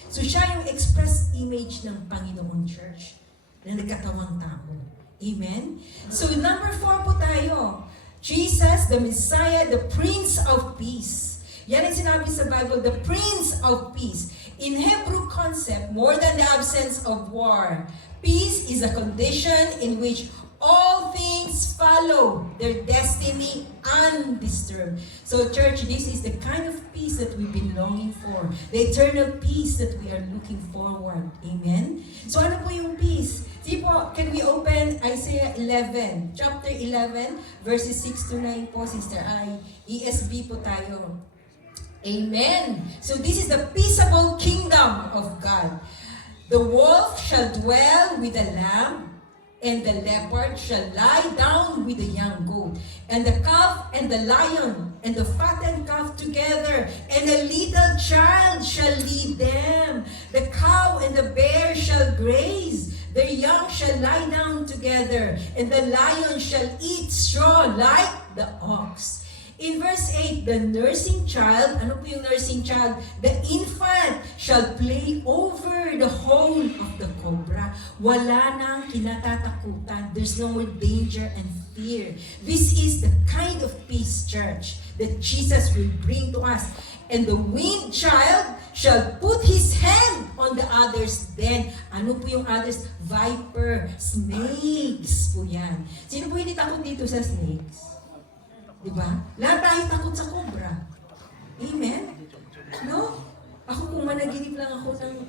So siya yung express image ng Panginoon Church na nagkatawang tao. Amen? So number 4 po tayo. Jesus, the Messiah, the Prince of Peace. Yan ang sinabi sa Bible, the Prince of Peace. In Hebrew concept, more than the absence of war, peace is a condition in which all things follow their destiny undisturbed. So church, this is the kind of peace that we've been longing for. The eternal peace that we are looking forward. Amen? So ano po yung peace? See po, can we open Isaiah 11, chapter 11, verses 6 to 9 po, Sister Ai. ESV po tayo. Amen. So this is the peaceable kingdom of God. The wolf shall dwell with the lamb, and the leopard shall lie down with the young goat, and the calf and the lion and the fattened calf together, and a little child shall lead them. The cow and the bear shall graze, their young shall lie down together, and the lion shall eat straw like the ox. In verse 8, the nursing child, ano po yung nursing child? The infant shall play over the hole of the cobra. Wala nang kinatatakutan. There's no more danger and fear. This is the kind of peace, church, that Jesus will bring to us. And the weaned child shall put his hand on the others. Then, ano po yung others? Viper, snakes po yan. Sino po hindi takot dito sa snakes? Diba? Lahat tayo takot sa cobra. Amen? No? Ako kung Nanaginip lang ako ng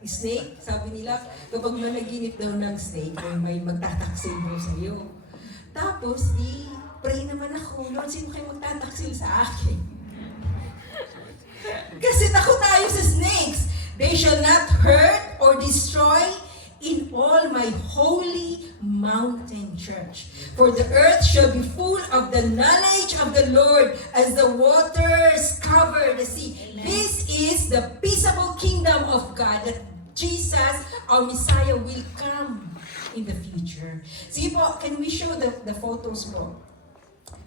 snake. Sabi nila, kapag managinip daw ng snake, may magtataksil mo sa'yo. Tapos, pray naman ako, Lord, sino kayo magtataksil sa akin? Kasi takot tayo sa snakes. They shall not hurt or destroy in all my holy mountain church. For the earth shall be full of the knowledge of the Lord as the waters cover the sea. Amen. This is the peaceable kingdom of God that Jesus, our Messiah, will come in the future. Sige po, can we show the photos po?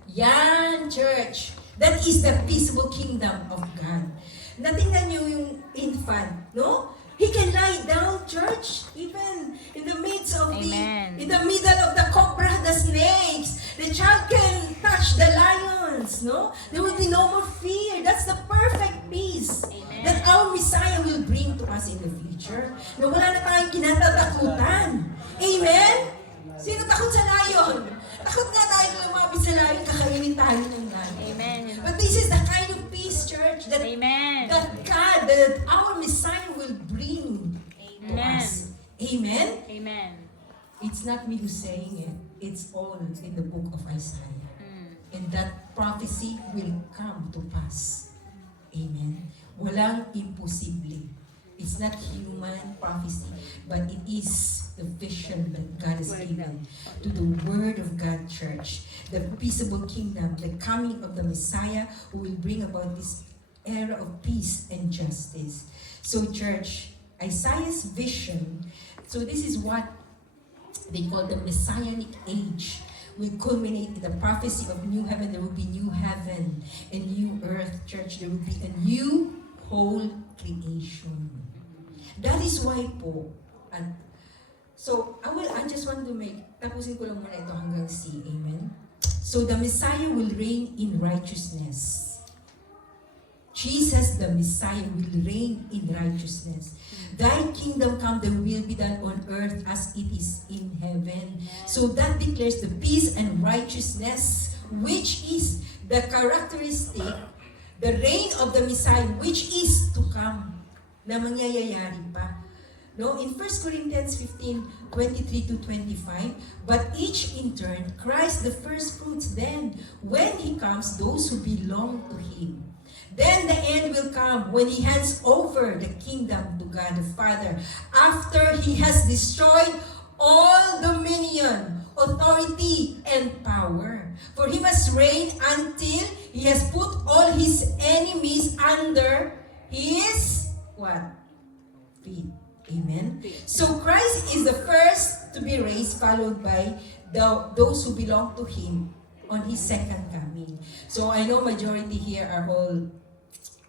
Yan, church. That is the peaceable kingdom of God. Natingnan niyo yung infant, no? He can lie down, church, even in the midst of Amen. in the middle of the cobra, the snakes. The child can touch the lions, no? There will be no more fear. That's the perfect peace Amen. that our Messiah will bring to us in the future. Na wala na tayong kinatatakutan. Amen? Sino takot sa lion? Takot nga tayo na lumapit sa lion, kakainin tayo ng lion. Amen. But this is the kind of peace, church, that Amen. God, that our Messiah will bring to Amen. us. Amen? Amen. It's not me who's saying it. It's all in the book of Isaiah. And that prophecy will come to pass. Amen? Walang imposible. It's not human prophecy, but it is the vision that God has given to the Word of God Church. The peaceable kingdom, the coming of the Messiah who will bring about this era of peace and justice. So church, Isaiah's vision, so this is what they call the Messianic age, will culminate in the prophecy of new heaven. There will be new heaven and new earth, church. There will be a new whole creation. That is why po, so I just want to tapusin ko lang muna ito hanggang C, amen? So the Messiah will reign in righteousness. Jesus, the Messiah, will reign in righteousness. Thy kingdom come, thy will be done on earth as it is in heaven. So that declares the peace and righteousness, which is the characteristic, the reign of the Messiah, which is to come, na mangyayari pa. No, in 1 Corinthians 15:23 to 25, but each in turn, Christ the first fruits, then, when He comes, those who belong to Him. Then the end will come when He hands over the kingdom to God the Father, after He has destroyed all dominion, authority, and power. For He must reign until He has put all His enemies under His, what? Feet. Amen? So Christ is the first to be raised, followed by those who belong to Him on His second coming. So I know majority here are all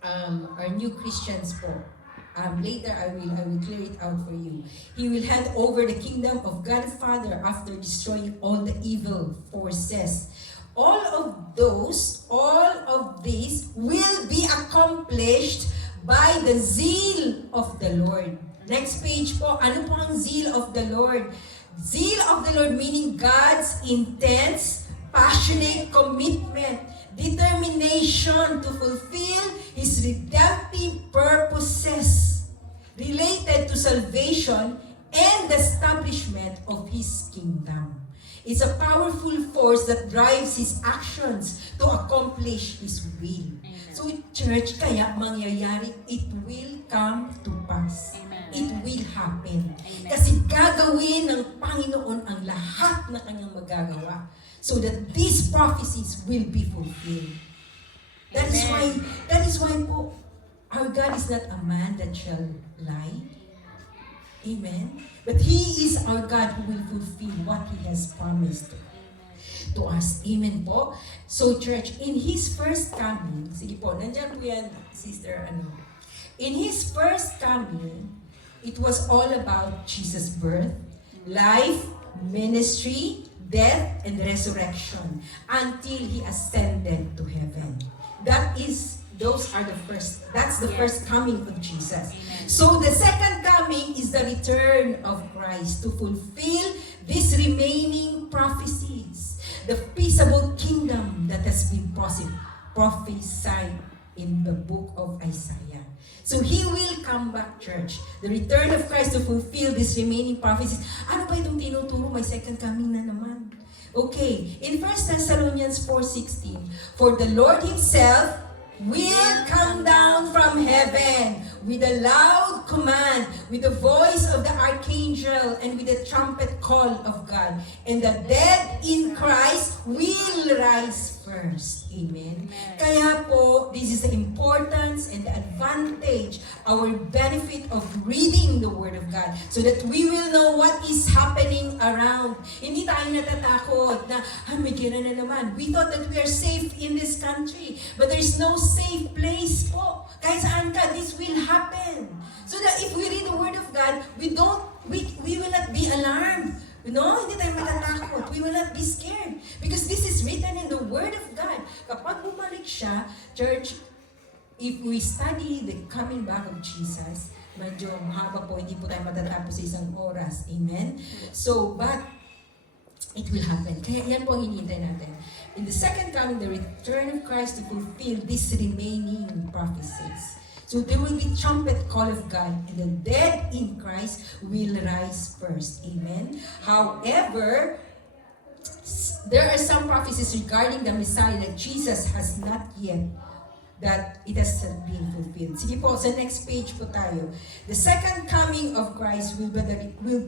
are new Christians po. Later I will clear it out for you. He will hand over the kingdom of God the Father after destroying all the evil forces. All of these will be accomplished by the zeal of the Lord. Next page po, ano po ang zeal of the Lord? Zeal of the Lord meaning God's intense, passionate commitment, determination to fulfill His redemptive purposes related to salvation and the establishment of His kingdom. It's a powerful force that drives His actions to accomplish His will. Amen. So church, kaya mangyayari, it will come to pass. Amen. It will happen. Amen. Kasi gagawin ng Panginoon ang lahat na kanyang magagawa so that these prophecies will be fulfilled. That is why po, our God is not a man that shall lie. Amen? But He is our God who will fulfill what He has promised to us. Amen po? So church, in His first coming, sige po, nandiyan po yan, sister, in His first coming, it was all about Jesus' birth, life, ministry, death, and resurrection until He ascended to heaven. That's the first coming of Jesus. Amen. So the second coming is the return of Christ to fulfill these remaining prophecies. The peaceable kingdom that has been prophesied in the book of Isaiah. So He will come back, church. The return of Christ to fulfill these remaining prophecies. Ano ba itong tinuturo? May second coming na naman. Okay, in 1 Thessalonians 4:16, for the Lord Himself will come down from heaven with a loud command, with the voice of the archangel, and with the trumpet call of God. And the dead in Christ will rise first. Amen. Kaya po, this is the importance and the advantage, our benefit of reading the Word of God, so that we will know what is happening around. Hindi tayo natatakot na, may gira na naman. We thought that we are safe in this country, but there is no safe place po. Kahit saan ka, this will happen. So that if we read the Word of God, we will not be alarmed. No, hindi tayo matatakot. We will not be scared. Because this is written in the Word of God. Kapag bumalik siya, church, if we study the coming back of Jesus, medyo mahaba po, hindi po tayo matatapos sa isang oras. Amen? So, but, it will happen. Kaya yan po ang hinihintay natin. In the second coming, the return of Christ to fulfill these remaining prophecies. So there will be trumpet call of God, and the dead in Christ will rise first. Amen? However, there are some prophecies regarding the Messiah that Jesus has not yet, that it has not been fulfilled. Sige po, sa next page po tayo. The second coming of Christ will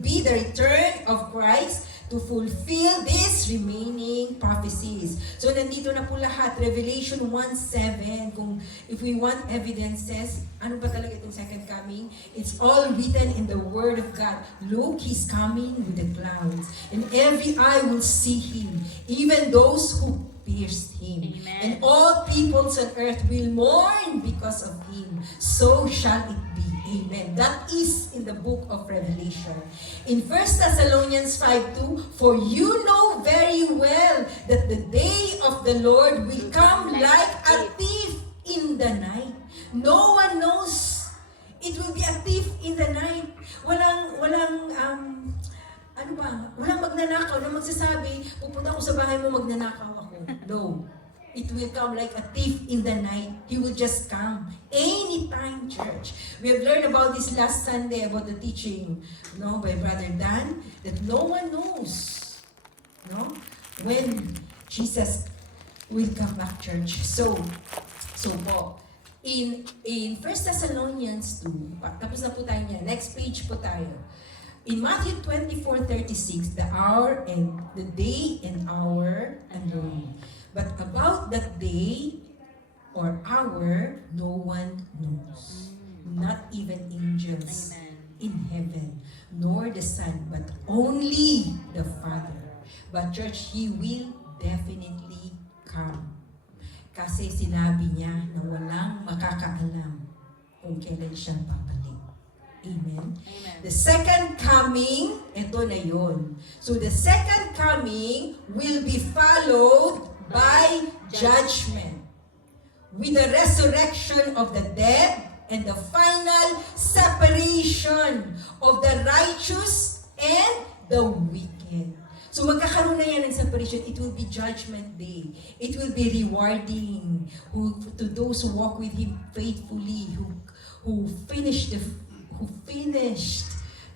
be the return of Christ to fulfill these remaining prophecies. So nandito na po lahat. Revelation 1:7. Kung if we want evidences, ano ba talaga itong second coming? It's all written in the Word of God. Look, He's coming with the clouds, and every eye will see Him, even those who pierced Him. Amen. And all peoples on earth will mourn because of Him. So shall it be. Amen. That is in the book of Revelation. In 1 Thessalonians 5:2, for you know very well that the day of the Lord will come like a thief in the night. No one knows. It will be a thief in the night. Walang magnanakaw na magsasabi, pupunta ako sa bahay mo, magnanakaw ako. No. It will come like a thief in the night. He will just come anytime, church. We have learned about this last Sunday about the teaching, by Brother Dan, that no one knows, when Jesus will come back, church. So po, in 1 Thessalonians 2, tapos na po tayo niya. Next page po tayo. In Matthew 24:36, the hour and the day and hour unknown. But about that day or hour, no one knows. Not even angels Amen. in heaven, nor the Son, but only the Father. But church, He will definitely come. Kasi sinabi niya na walang makakaalam kung kailan siya babalik. Amen? Amen. The second coming, ito na yun. So the second coming will be followed by judgment, with the resurrection of the dead and the final separation of the righteous and the wicked. So magkakaroon na yan ng separation. It will be judgment day. It will be rewarding to those who walk with Him faithfully, who finished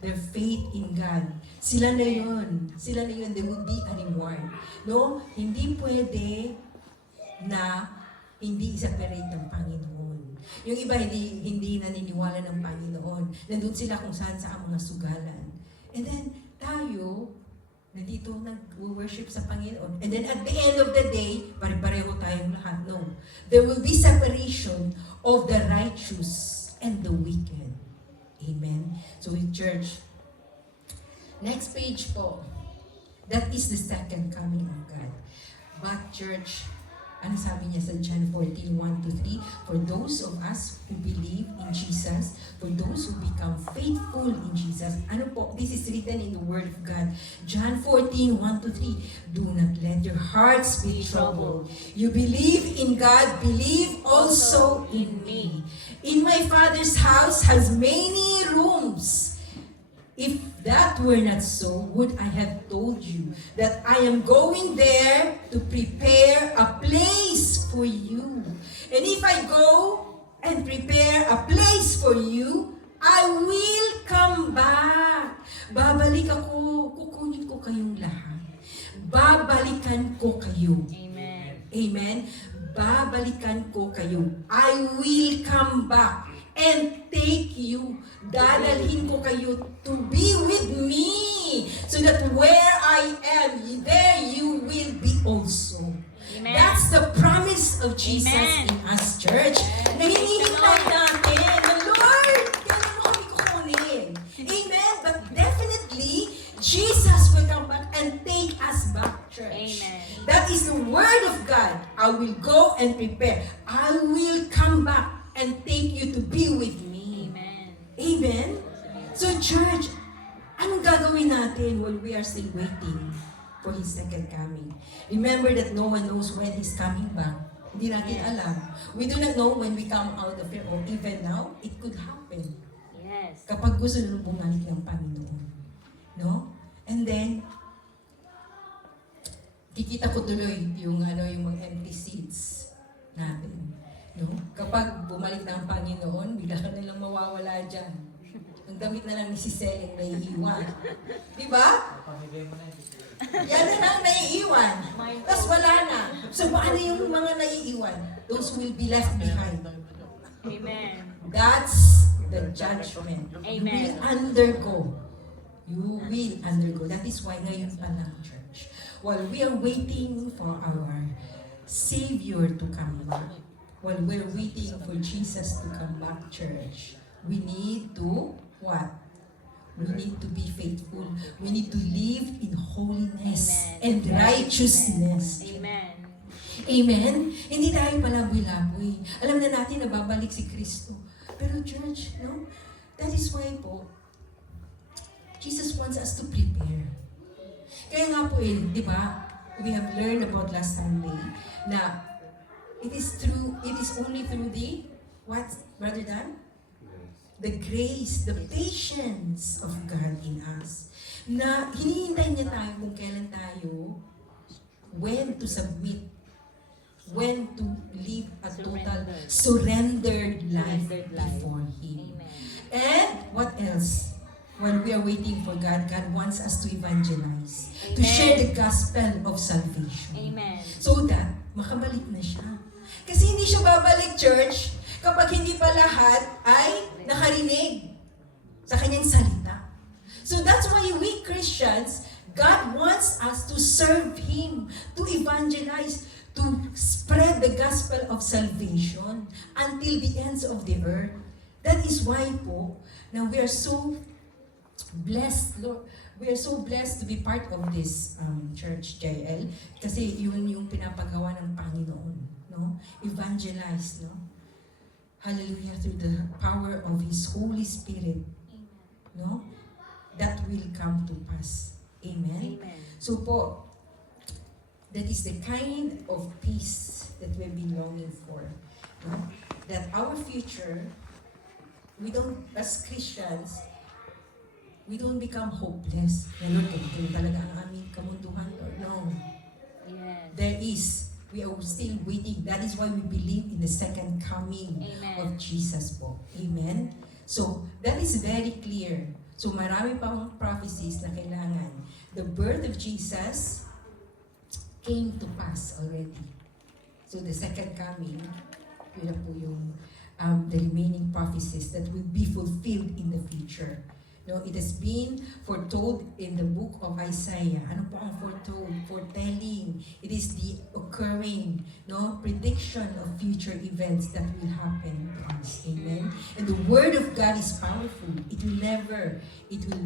their faith in God. Sila na yun. There will be a reward. No? Hindi pwede na hindi separate ng Panginoon. Yung iba hindi naniniwala ng Panginoon. Nandun sila kung saan sa mga sugalan. And then, tayo, nandito nag-worship sa Panginoon. And then at the end of the day, pare-pareho tayong lahat. No. There will be separation of the righteous and the wicked. Amen? So, church, next page po. That is the second coming of God. But church, ano sabi niya sa John 14:1-3? For those of us who believe in Jesus, for those who become faithful in Jesus, ano po? This is written in the Word of God. John 14:1-3. Do not let your hearts be troubled. You believe in God, believe also in me. In my Father's house has many rooms. If that were not so, would I have told you that I am going there to prepare a place for you? And if I go and prepare a place babalik ako, kukunin ko kayong lahat. Babalikan ko kayo. Amen. Amen? Babalikan ko kayo. I will come back and take you. Dadalhin ko kayo to be with me. So that where I am, there you will be also. Amen. That's the promise of Jesus Amen. in us, church. Na hinihintay natin na, Lord, kailan mo kami kukunin? Amen? But definitely, Jesus will come back and take us back, church. Amen. That is the word of God. I will go and prepare. I will come back and take you to be with me. Amen. Amen? So, church, anong gagawin natin while we are still waiting for His second coming? Remember that no one knows when He's coming back. Hindi natin Yes. alam. We do not know when we come out of here or even now, it could happen. Yes. Kapag gusto nung bumalik ng Panginoon. No? And then, kikita ko tuloy yung mga empty seats natin. No? Kapag bumalik na ang Panginoon, bigla ka nilang mawawala dyan. Ang damit na lang ni si Seleng naiiwan. Di ba? Yan na lang naiiwan. Tapos wala na. So paano yung mga naiiwan? Those will be left behind. Amen. That's the judgment. You Amen. will undergo. You will undergo. That is why ngayon pa lang, church. While we are waiting for our Savior to come back, while we're waiting for Jesus to come back, church, we need to, what? We need to be faithful. We need to live in holiness Amen. and righteousness. Amen. Amen? Hindi tayo palaboy-laboy. Alam na natin na babalik si Kristo. Pero church, no? That is why po, Jesus wants us to prepare. Kaya nga po di ba, we have learned about last Sunday na it is only through the, what, Brother Dan? The grace, the patience of God in us. Na hinihintay niya tayo kung kailan tayo, when to submit, when to live a total surrendered life Surrendered life. before Him. Amen. And what else? When we are waiting for God, God wants us to evangelize, to Amen. share the gospel of salvation. Amen. So that, makabalik na siya. Kasi hindi siya babalik, church, kapag hindi pa lahat ay nakarinig sa kanyang salita. So that's why we Christians, God wants us to serve Him, to evangelize, to spread the gospel of salvation until the ends of the earth. That is why po, now we are so blessed, Lord. We are so blessed to be part of this church, JL, kasi yun yung pinapagawa ng Panginoon, no? Evangelize, no? Hallelujah, through the power of His Holy Spirit, no? That will come to pass. Amen? Amen. So po, that is the kind of peace that we've been longing for, no? That our future, we don't, as Christians, we don't become hopeless. Na Lord, ito talaga ang aming kamunduhan, Lord. No. Yes. There is. We are still waiting. That is why we believe in the second coming Amen. of Jesus po. Amen? So, that is very clear. So, marami pang prophecies na kailangan. The birth of Jesus came to pass already. So, the second coming, yun na po yung the remaining prophecies that will be fulfilled in the future. No, it has been foretold in the book of Isaiah. Ano po ang foretold? Foretelling. It is the occurring, no, prediction of future events that will happen to us. Amen. And the word of God is powerful. It will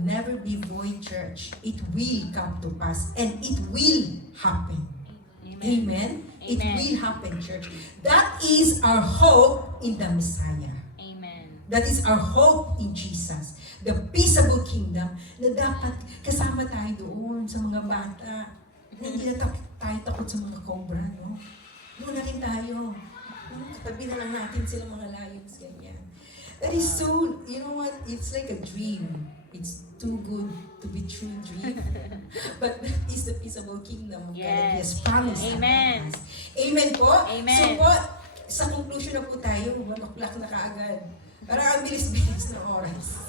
never be void, church. It will come to pass and it will happen. Amen. It Amen. will happen, church. That is our hope in the Messiah. Amen. That is our hope in Jesus. The peaceable kingdom na dapat kasama tayo doon sa mga bata. Hindi na tayo takot sa mga cobra, no? Doon na rin tayo. Katabi na lang natin sila mga lions, ganyan. That is so, you know what? It's like a dream. It's too good to be true dream. But that is the peaceable kingdom of God that He has promised. Amen. us. Amen po? Amen. So po, sa conclusion na po tayo, 1 o'clock na kaagad. Parang ang bilis-bilis ng oras.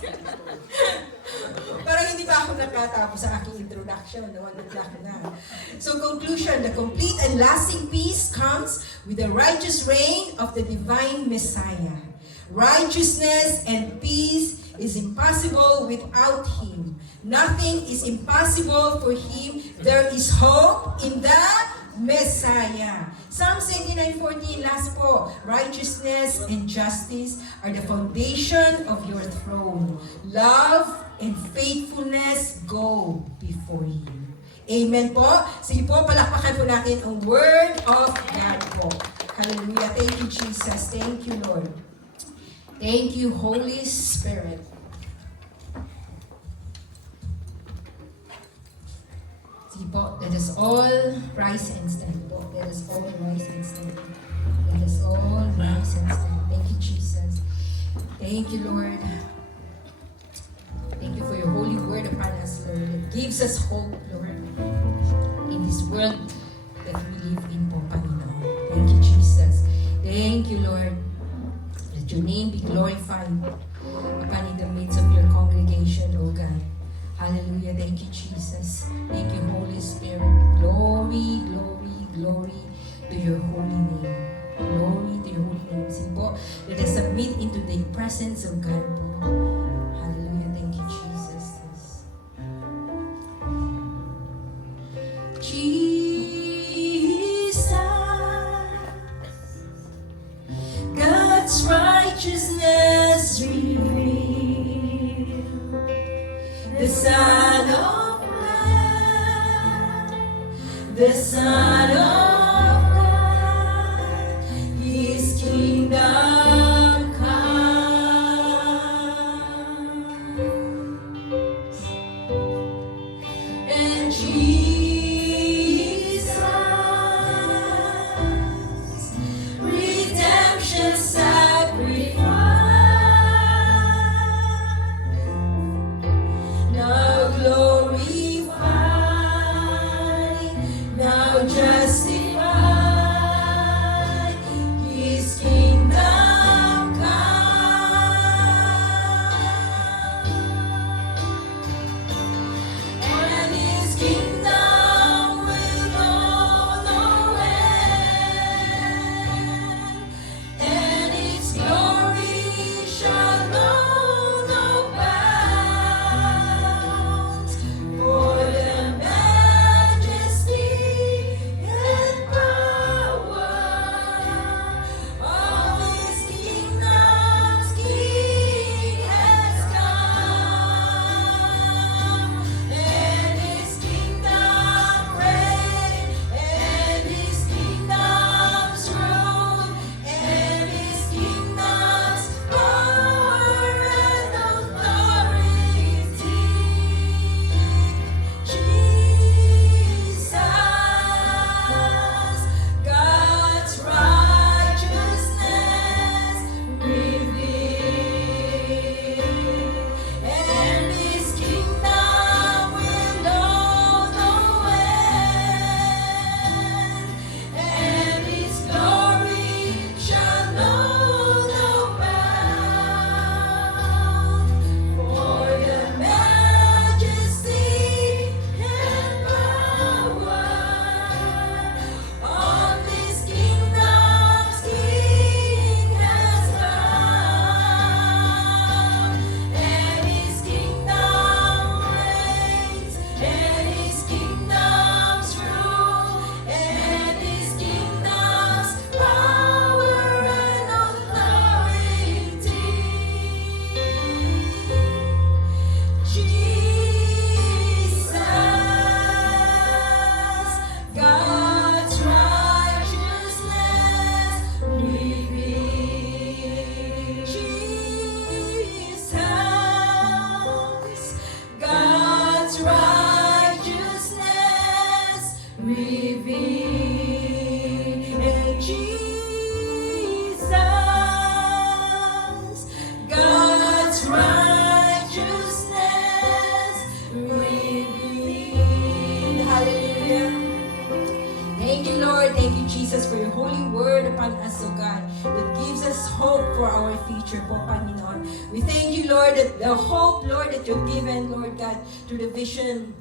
Parang hindi pa ako nakatapos sa aking introduction. 1 o'clock na. So conclusion, the complete and lasting peace comes with the righteous reign of the divine Messiah. Righteousness and peace is impossible without Him. Nothing is impossible for Him. There is hope in the Messiah. Psalms 89:14, last po. Righteousness and justice are the foundation of your throne. Love and faithfulness go before you. Amen po. Sige po, palakpakan po natin ang Word of God po. Hallelujah. Thank you, Jesus. Thank you, Lord. Thank you, Holy Spirit. Sige po, let us all rise and stand po. Let us all rise and stand. Let us all rise and stand. Thank you, Jesus. Thank you, Lord. Thank you for your holy word upon us, Lord. It gives us hope, Lord, in this world that we live in po, Panginoon. Thank you, Jesus. Thank you, Lord. Let your name be glorified upon in the midst of your congregation, O God. Hallelujah. Thank you, Jesus. Thank you, Holy Spirit. Glory, glory, glory to your holy name. Glory to your holy name. Sige po, let us submit into the presence of God po. Hallelujah. Thank you, Jesus. Jesus, God's righteousness revealed, the Son of Man, the Son of God, His kingdom comes, and Jesus, redemption sacrifice, now glorified, now justified, His kingdom come, and His kingdom will know no end, and its glory shall know no bounds, for the majesty and power of His kingdom's King has come, and His kingdom reign, and His kingdom's rule, and His kingdom's power and authority. Jesus, God's righteousness revealed, and His kingdom will know no end, and His glory shall know no bound, for the majesty and power of His kingdom's King has come, and His kingdom reigns, and His kingdom's rule, and His kingdom's power and authority. Jesus, God's righteousness revealed. Jesus, God's righteousness revealed. And Jesus, God's righteousness revealed. Hallelujah. Thank you, Lord. Thank you, Jesus, for your holy word upon us, O God, that gives us hope for our future po, Panginoon. We thank you, Lord, that the hope, Lord, that you've given, Lord God, to the vision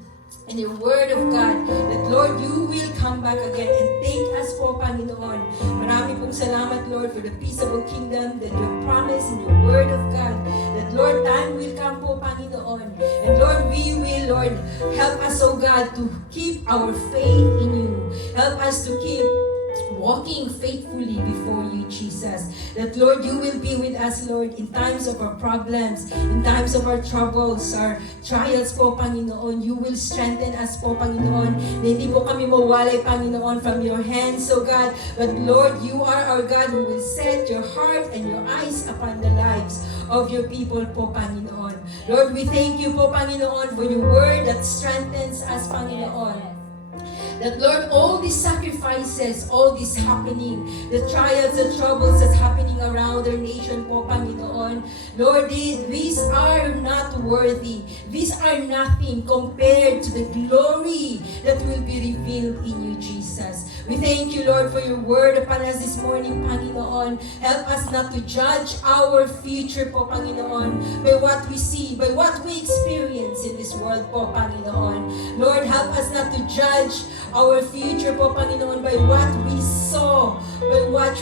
and the word of God, that Lord, you will come back again and take us po, Panginoon. Marami pong salamat, Lord, for the peaceable kingdom that you promised in the word of God. That, Lord, time will come po, Panginoon. And Lord, we will, Lord, help us, oh God, to keep our faith in you. Help us to keep walking faithfully before you, Jesus. That, Lord, you will be with us, Lord, in times of our problems, in times of our troubles, our trials po, Panginoon. You will strengthen us po, Panginoon. Na hindi po kami mawalay, Panginoon, from your hands, oh God. But, Lord, you are our God who will set your heart and your eyes upon the lives of your people po, Panginoon. Lord, we thank you po, Panginoon, for your word that strengthens us, Panginoon. That, Lord, all these sacrifices, all this happening, the trials and troubles that's happening around our nation po, Panginoon, Lord, these are not worthy. These are nothing compared to the glory that will be revealed in you, Jesus. We thank you, Lord, for your word upon us this morning, Panginoon. Help us not to judge our future po, Panginoon, by what we see, by what we experience in this world po, Panginoon. Lord, help us not to judge our future po, Panginoon, by what we saw, by what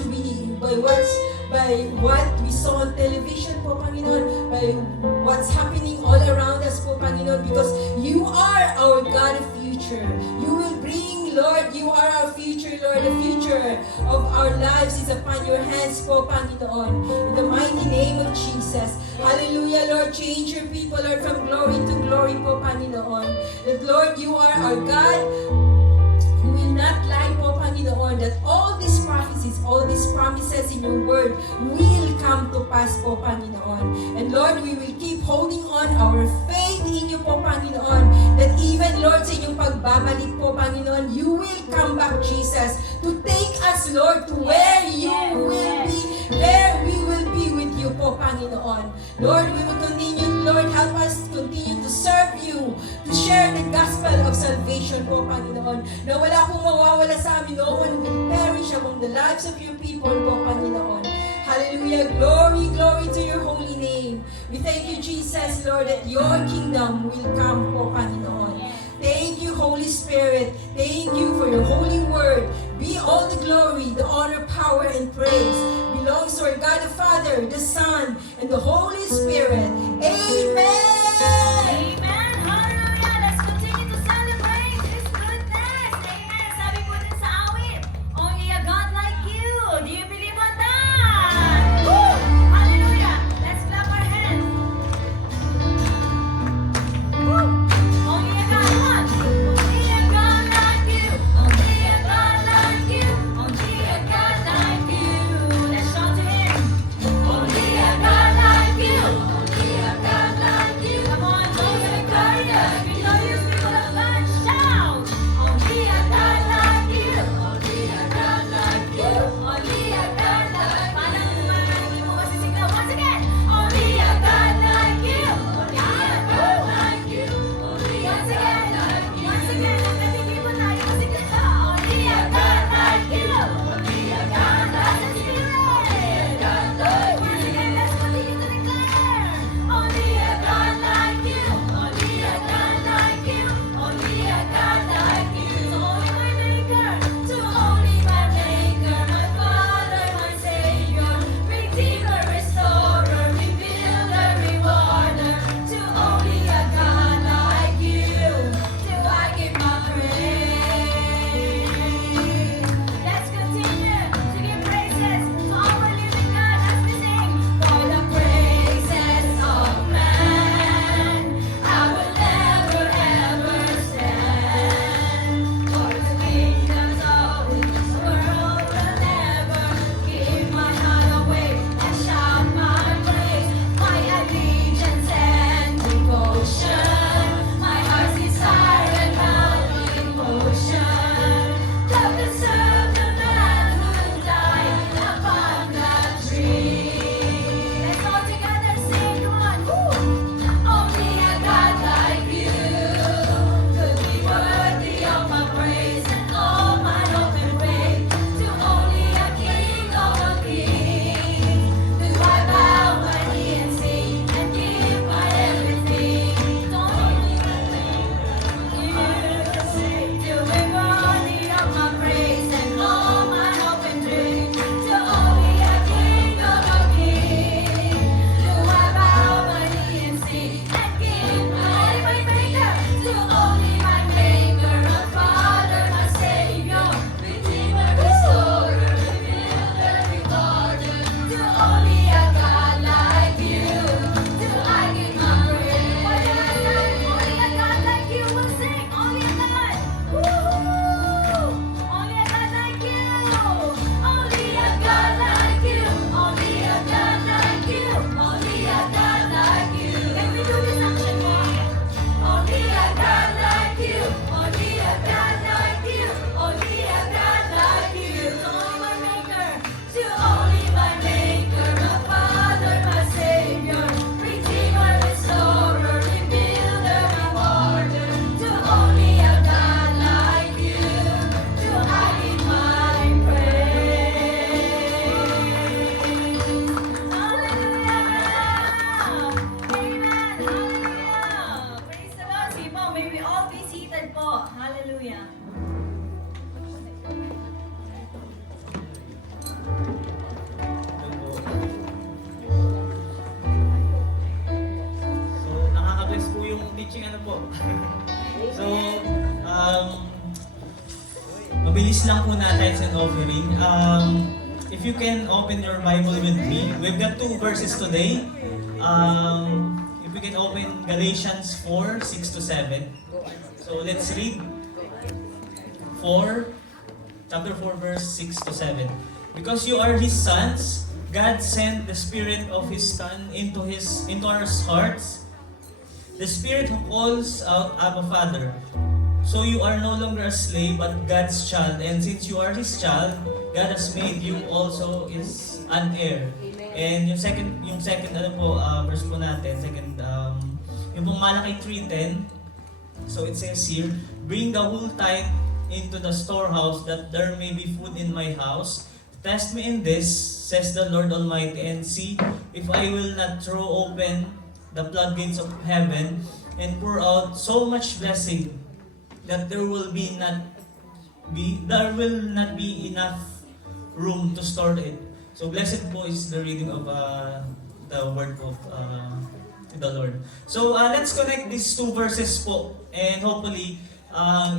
we saw on television po, Panginoon, by what's happening all around us po, Panginoon, because you are our God of future. You will bring, Lord, you are our future, Lord. The future of our lives is upon your hands po, Panginoon. In the mighty name of Jesus. Hallelujah, Lord. Change your people, Lord, from glory to glory po, Panginoon. That, Lord, you are our God who will not lie po, Panginoon, that all these prophecies, all these promises in your word will come to pass po, Panginoon. And Lord, we will keep holding on our faith in you po, Panginoon, that even, Lord, sa inyong pagbabalik po, Panginoon, you will come back, Jesus, to take us, Lord, to where you will be, where we will be with you po, Panginoon. Lord, we will continue, Lord, help us continue to serve you, to share the gospel of salvation po, Panginoon, na wala pong mawawala sa amin, no one will perish among the lives of your people po, Panginoon. Hallelujah. Glory, glory to your holy name. We thank you, Jesus, Lord, that your kingdom will come po, Panginoon. Thank you, Holy Spirit. Thank you for your holy word. Be all the glory, the honor, power, and praise belongs to our God the Father, the Son, and the Holy Spirit. Amen. Amen. Hallelujah. Let's continue to celebrate His goodness. Amen. Sabi po din sa awit, only a God like you. Do you believe on that? Woo! Hallelujah. Let's clap our hands. Woo! Only a God, one. Only a God like you. Only a God like you. Only a God like you. Let's shout to Him. Only a God like you. Only a po. So, mabilis lang po na tithes and offering. If you can open your Bible with me, we've got two verses today. If we can open Galatians 4, 6 to 7. So let's read chapter 4, verse 6 to 7. Because you are His sons, God sent the Spirit of His Son into our hearts, the Spirit who calls out, Abba, Father. So you are no longer a slave, but God's child. And since you are His child, God has made you also is an heir. And yung second verse po natin, yung pong Malaki 3:10. So it says here, bring the whole tithe into the storehouse, that there may be food in my house. Test me in this, says the Lord Almighty, and see if I will not throw open the floodgates of heaven and pour out so much blessing that there will not be enough room to store it. So blessed po is the reading of the word of the Lord. So let's connect these two verses po, and hopefully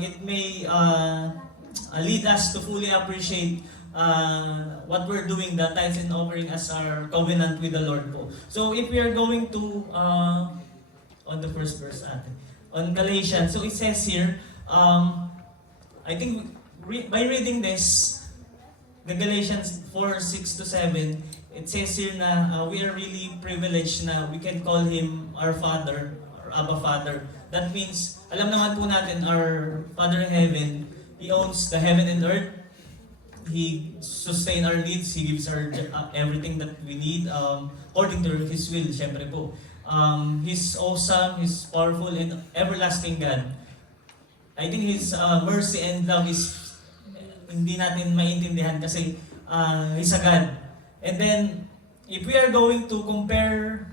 it may lead us to fully appreciate what we're doing, the tithes and offering as our covenant with the Lord po. So if we are going to on the first verse on Galatians, so it says here, I think by reading this, the Galatians 4, 6 to 7, it says here na we are really privileged na we can call Him our Father, or Abba Father. That means, alam naman po natin, our Father in heaven, He owns the heaven and earth. He sustains our needs. He gives our everything that we need according to His will, syempre po. He's awesome, He's powerful, and everlasting God. I think His mercy and love is hindi natin maintindihan kasi He's a God. And then, if we are going to compare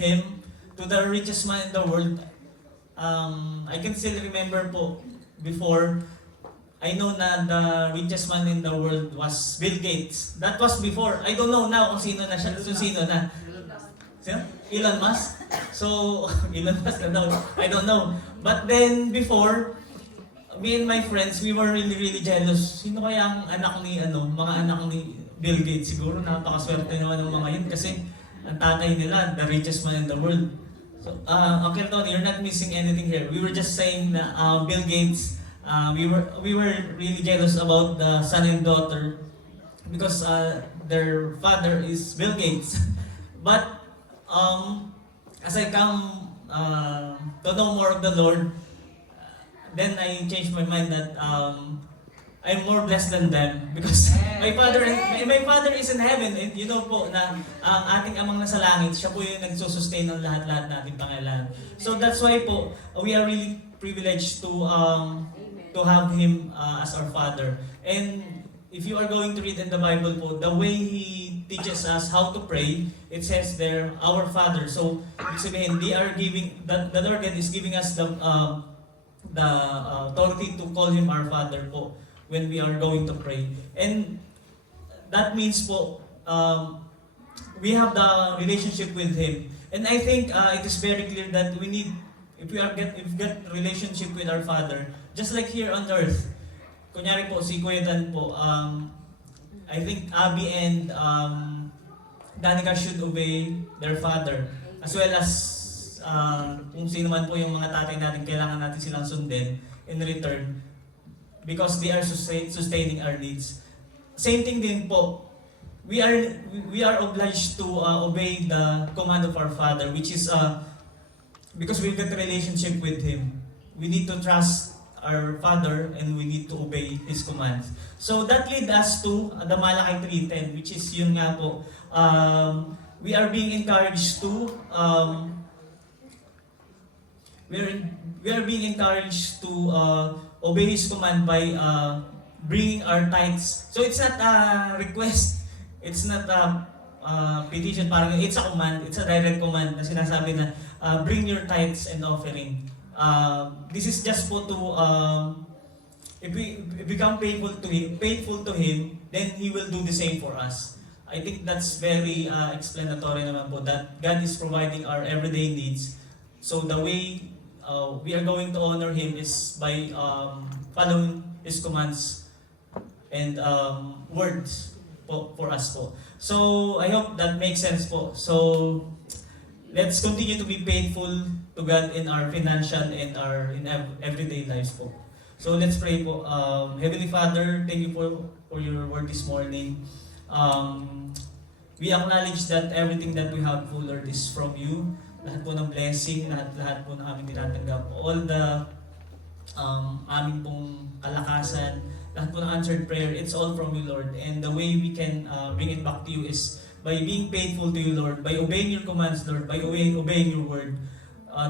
Him to the richest man in the world, I can still remember po, before, I know na the richest man in the world was Bill Gates. That was before. I don't know now kung sino na siya. So, sino na? Sino? Elon Musk? So, Elon Musk na daw. I don't know. But then, before, me and my friends, we were really jealous. Sino kaya ang mga anak ni Bill Gates? Siguro napakaswerte naman ng mga yun kasi ang tatay nila, the richest man in the world. So, Uncle Tony, you're not missing anything here. We were just saying na Bill Gates, we were really jealous about the son and daughter because their father is Bill Gates. But as I come to know more of the Lord, then I changed my mind that I'm more blessed than them because my father is in heaven, and you know po na ang ating amang nasa langit, siya po yung nagsusustain ng lahat-lahat nating pangailangan. So that's why po we are really privileged to have Him as our Father. And if you are going to read in the Bible po, the way He teaches us how to pray, it says there, our Father. So ibig sabihin, the Lord God is giving us the authority to call Him our Father po when we are going to pray. And that means po, we have the relationship with Him. And I think it is very clear that we need, if we get relationship with our Father, just like here on earth, kunyari po, si Kuya Dan po, I think Abby and Danica should obey their father, as well as kung sino man po yung mga tatay natin, kailangan natin silang sundin in return because they are sustaining our needs. Same thing din po, we are obliged to obey the command of our Father, which is because we've got a relationship with Him. We need to trust our Father and we need to obey His commands. So that leads us to the Malaki 3:10, which is yun nga po, we are being encouraged to we are being encouraged to obey His command by bringing our tithes. So it's not a request, it's not a petition, parang it's a command, it's a direct command na sinasabi na bring your tithes and offering. This is just for to if we become faithful to Him, then He will do the same for us. I think that's very explanatory naman po that God is providing our everyday needs. So the way we are going to honor Him is by following His commands and words po, for us po. So, I hope that makes sense po. So, let's continue to be faithful to God in our financial and our everyday lives po. So, let's pray po. Heavenly Father, thank you for your word this morning. We acknowledge that everything that we have po, Lord, is from you. Lahat po ng blessing, lahat po ng aming tinatanggap. All the aming pong kalakasan, lahat po ng answered prayer, it's all from you, Lord. And the way we can bring it back to you is by being faithful to you, Lord, by obeying your commands, Lord, by obeying your word.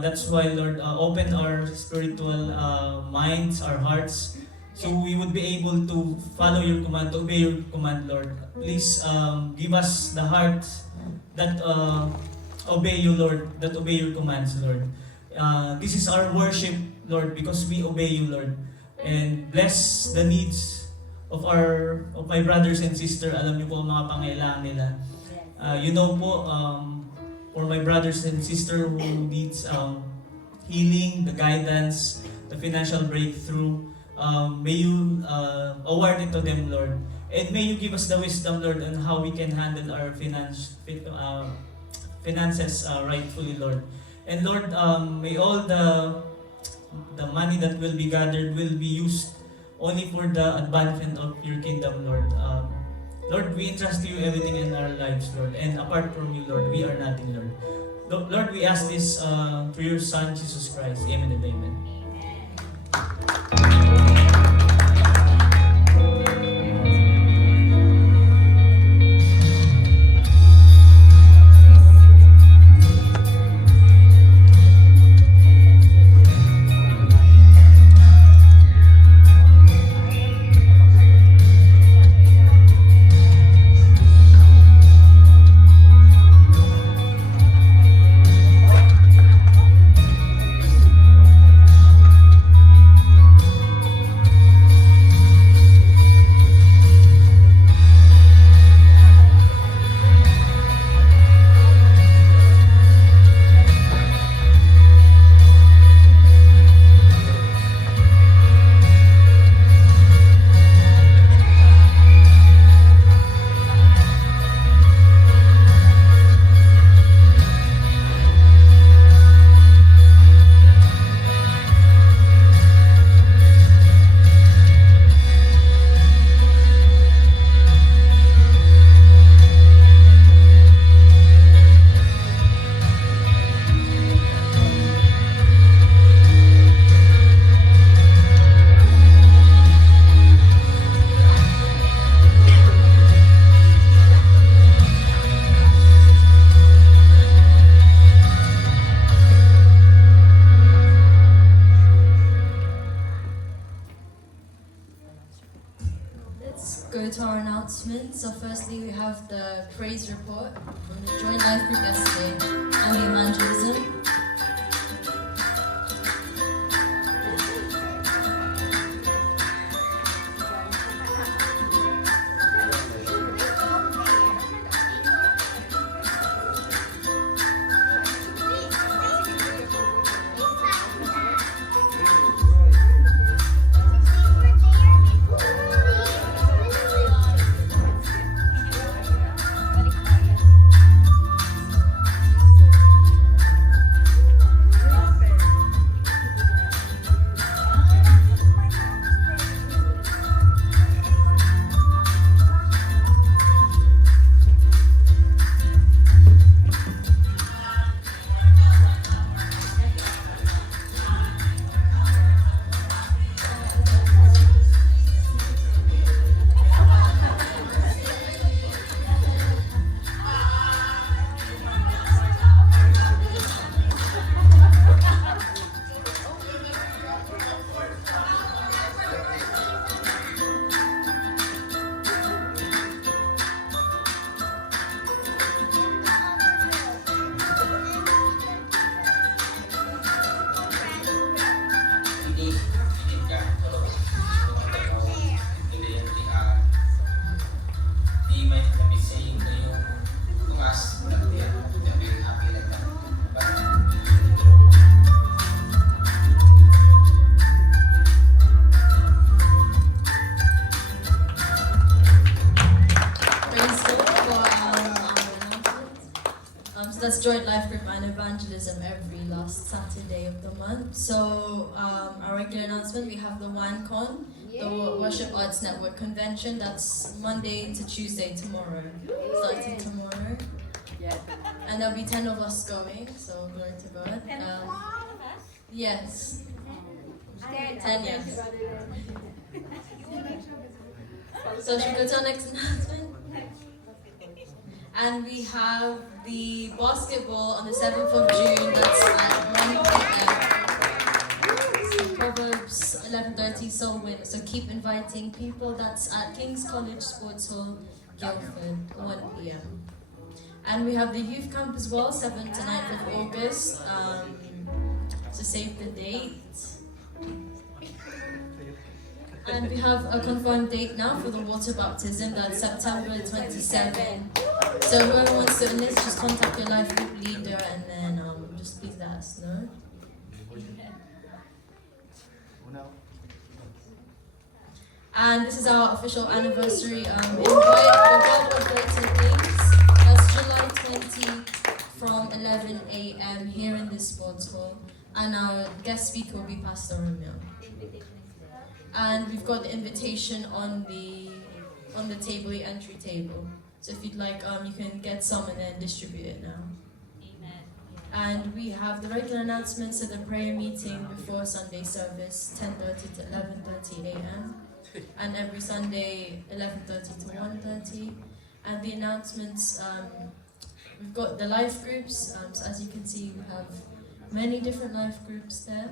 That's why, Lord, open our spiritual minds, our hearts, so we would be able to follow your command, to obey your command, Lord. Please give us the heart that obey you, Lord, that obey your commands, Lord. This is our worship, Lord, because we obey you, Lord. And bless the needs of my brothers and sisters. Alam niyo po ang mga pangailangan nila. You know po, for my brothers and sisters who needs healing, the guidance, the financial breakthrough, may you award it to them, Lord. And may you give us the wisdom, Lord, on how we can handle our finances rightfully, Lord. And Lord, may all the money that will be gathered will be used only for the advancement of your kingdom, Lord. Lord, we entrust to you everything in our lives, Lord. And apart from you, Lord, we are nothing, Lord. Lord, we ask this through your Son, Jesus Christ. Amen and amen. Go to our announcements. So firstly, we have the praise report from the Joint Life Group yesterday and the evangelism. joint life group and evangelism every last Saturday of the month. So our regular announcement, we have the WANCon, the Worship Arts Network Convention. That's Monday to Tuesday tomorrow, starting tomorrow. And there'll be 10 of us going, so glory to God. Yes. 10, yes. So should we go to our next announcement? And we have the basketball on the 7th of June, that's at 1 p.m. Proverbs 11:30 soul win. So keep inviting people. That's at King's College Sports Hall, Guildford, 1 p.m. And we have the youth camp as well, 7th to 9th of August. So save the date. And we have a confirmed date now for the water baptism, that's September 27. So whoever wants to enlist, just contact your life group leader and then just please let us know. And this is our official anniversary invite for God Birthday Things. That's July 20 from 11 a.m. here in this sports hall. And our guest speaker will be Pastor Romeo. And we've got the invitation on the table, the entry table. So if you'd like, you can get some and then distribute it now. Amen. And we have the regular announcements of the prayer meeting before Sunday service, 10:30 to 11:30 a.m. And every Sunday, 11:30 to 1:30. And the announcements, we've got the life groups. So as you can see, we have many different life groups there.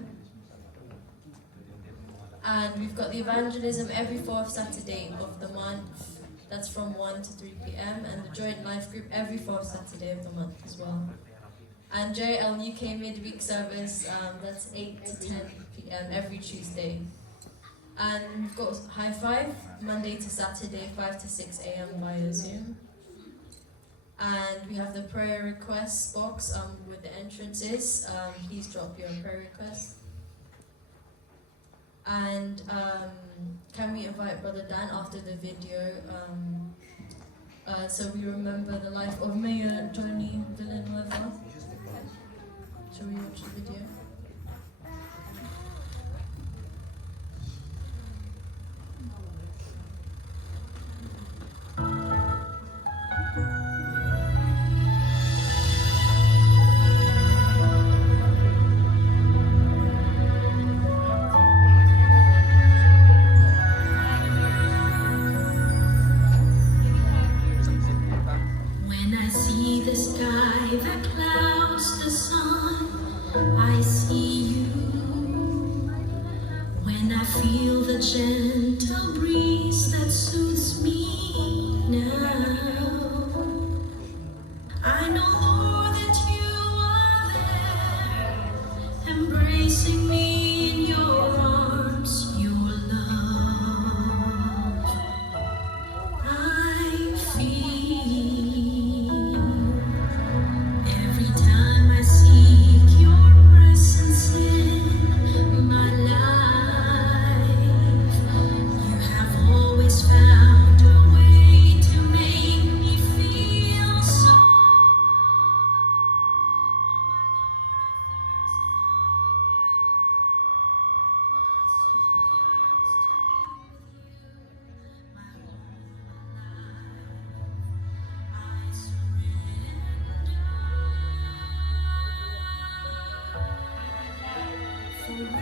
And we've got the evangelism every 4th Saturday of the month. That's from 1 to 3 p.m. And the joint life group every 4th Saturday of the month as well. And JL UK midweek service, that's 8 to 10 p.m. every Tuesday. And we've got High Five, Monday to Saturday, 5 to 6 a.m. via Zoom. And we have the prayer requests box with the entrances. Please drop your prayer request. And can we invite Brother Dan after the video? So we remember the life of Mayor Johnny Villanueva. Shall we watch the video? When I see the sky that clouds the sun, I see you. When I feel the gentle breeze that soothes me now, I know, Lord, that you are there, embracing me in your arms, your love. I feel every time I seek your presence in my life. You have always found a way to make me feel so. My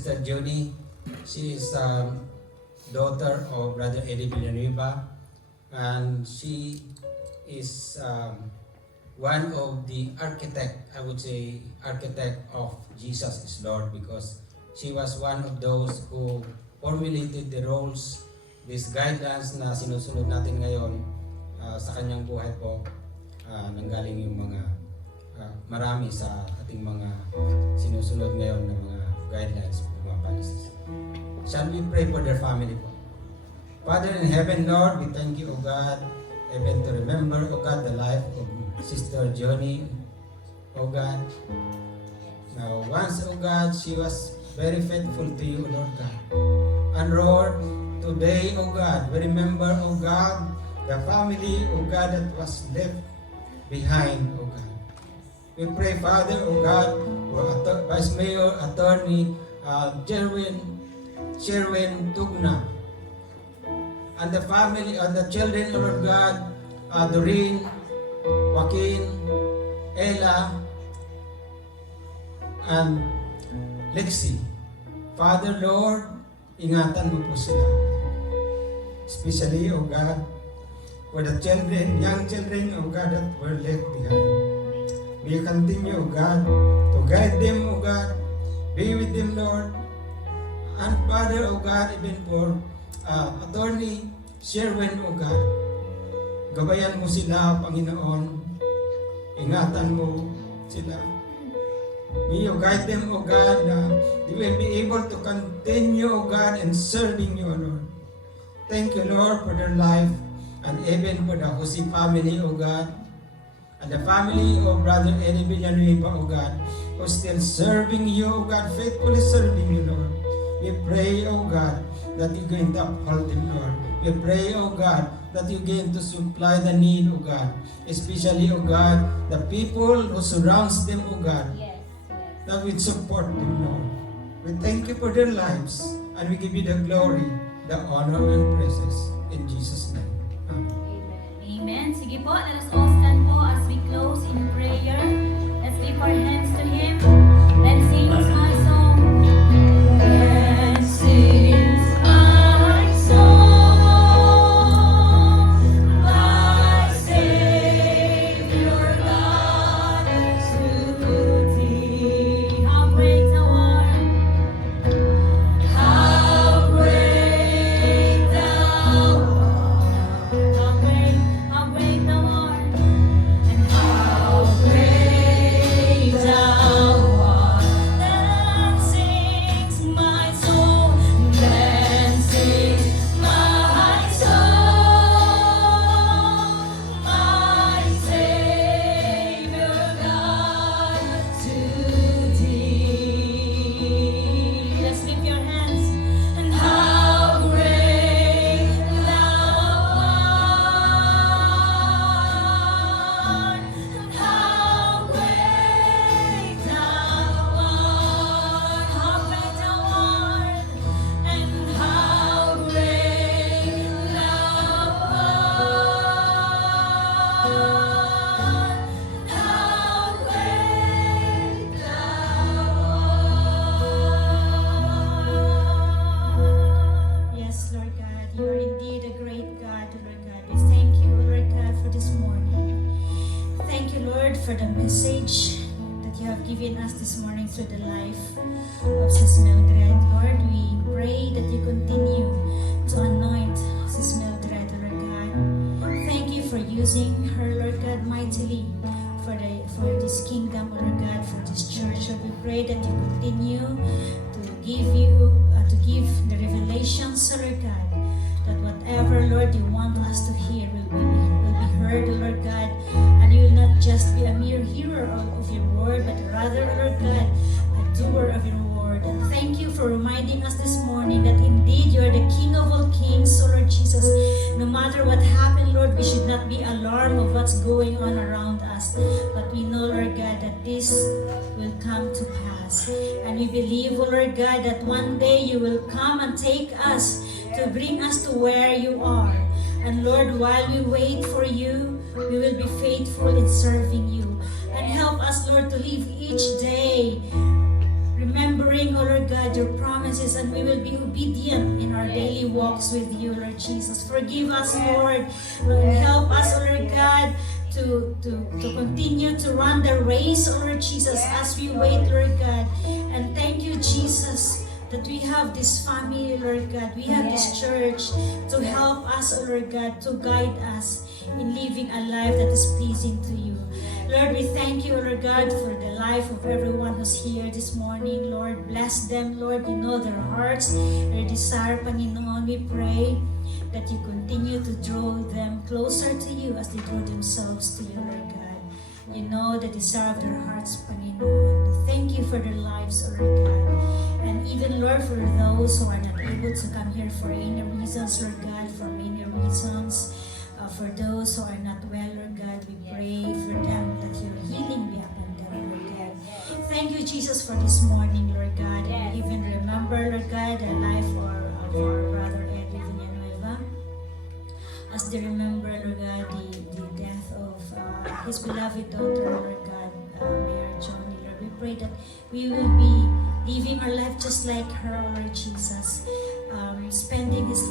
Sister Junie. She is daughter of Brother Eddie Villanueva, and she is one of the architect, I would say, architect of Jesus is Lord, because she was one of those who formulated the roles, these guidelines na sinusunod natin ngayon sa kanyang buhay po. Nanggaling yung mga marami sa ating mga sinusunod ngayon ng mga guidelines, mga policies. Shall we pray for their family po? Father in heaven, Lord, we thank you, O God, even to remember, O God, the life of Sister Johnny, O God. Now, once, O God, she was very faithful to you, Lord God. And Lord, today, O God, we remember, O God, the family, O God, that was left behind, O God. We pray, Father, O God, for Vice Mayor, Attorney Sherwin Tugna, and the family, and the children, O Lord God, Doreen, Joaquin, Ella, and Lexi. Father, Lord, ingatan mo po sila. Especially, O God, for the children, young children, O God, that were left behind. May you continue, O God, to guide them, O God. Be with them, Lord. And Father, O God, even for Attorney Sherwin, O God, gabayan mo sila, Panginoon. Ingatan mo sila. May you guide them, O God, they will be able to continue, O God, in serving you, Lord. Thank you, Lord, for their life, and even for the Jose family, O God, and the family of Brother Eddie Villanueva, O God, who's still serving you, O God, faithfully serving you, Lord. We pray, O God, that you're going to uphold them, Lord. We pray, O God, that you're going to supply the need, O God. Especially, O God, the people who surrounds them, O God, that will support them, Lord. We thank you for their lives, and we give you the glory, the honor, and praises. In Jesus' name. Amen. Amen. Sige po, let us all stand po as we close in prayer. Let's lift our hands to Him. Let's sing my song. Let's sing my song. My Savior God to Thee. How great Thou art. How great Thou art. How great Thou art. And how great Thou art. Then sings my soul. Then sings my soul. My Savior God to Thee. Let's lift your hands. And how great Thou art. And how great Thou art. How great Thou art. And how great Thou art. How great Thou art. Yes, Lord God, you are indeed a great God, Lord God. We thank you, Lord God, for this morning. Thank you, Lord, for the message that you have given us this morning through the life of Sis Mildred. Lord, we pray that you continue to anoint Sis Mildred, Lord God. Thank you for using her, Lord God, mightily for this kingdom, Lord God, for this church. Lord, we pray that you continue to give the revelations, Lord God, that whatever, Lord, you want us to hear will be heard, Lord God, and you will not just be a mere hearer of your word, but rather, Lord God, a doer of your word. And thank you for reminding us this morning that indeed you are the King of all kings, so Lord Jesus. No matter what happened, Lord, we should not be alarmed of what's going on around us, but we know, Lord God, that this will come to pass. And we believe, oh Lord God, that one day you will come and take us to bring us to where you are. And Lord, while we wait for you, we will be faithful in serving you. And help us, Lord, to live each day remembering, oh Lord God, your promises, and we will be obedient in our daily walks with you, Lord Jesus. Forgive us, Lord. Lord, help us, oh Lord God, to continue to run the race, oh Lord Jesus, as we wait, Lord God. And thank you, Jesus, that we have this family, Lord God. We have this church to help us, oh Lord God, to guide us in living a life that is pleasing to you. Lord, we thank you, Lord God, for the life of everyone who's here this morning. Lord, bless them, Lord. You know their hearts, their desire, Panginoon. We pray that you continue to draw them closer to you as they draw themselves to you, Lord God. You know the desire of their hearts, Panginoon. Thank you for their lives, O Lord God. And even, Lord, for those who are not able to come here for any reasons, Lord God, for many reasons. For those who are not well, Lord God, we pray for them that your healing be upon them, Lord God. Thank you, Jesus, for this morning, Lord God. And we even remember, Lord God, the life of our brother Eddie Villanueva. As they remember, Lord God, the death of his beloved daughter, Lord God, Mayor Johnny, Lord. We pray that we will be living our life just like her, Lord Jesus, spending his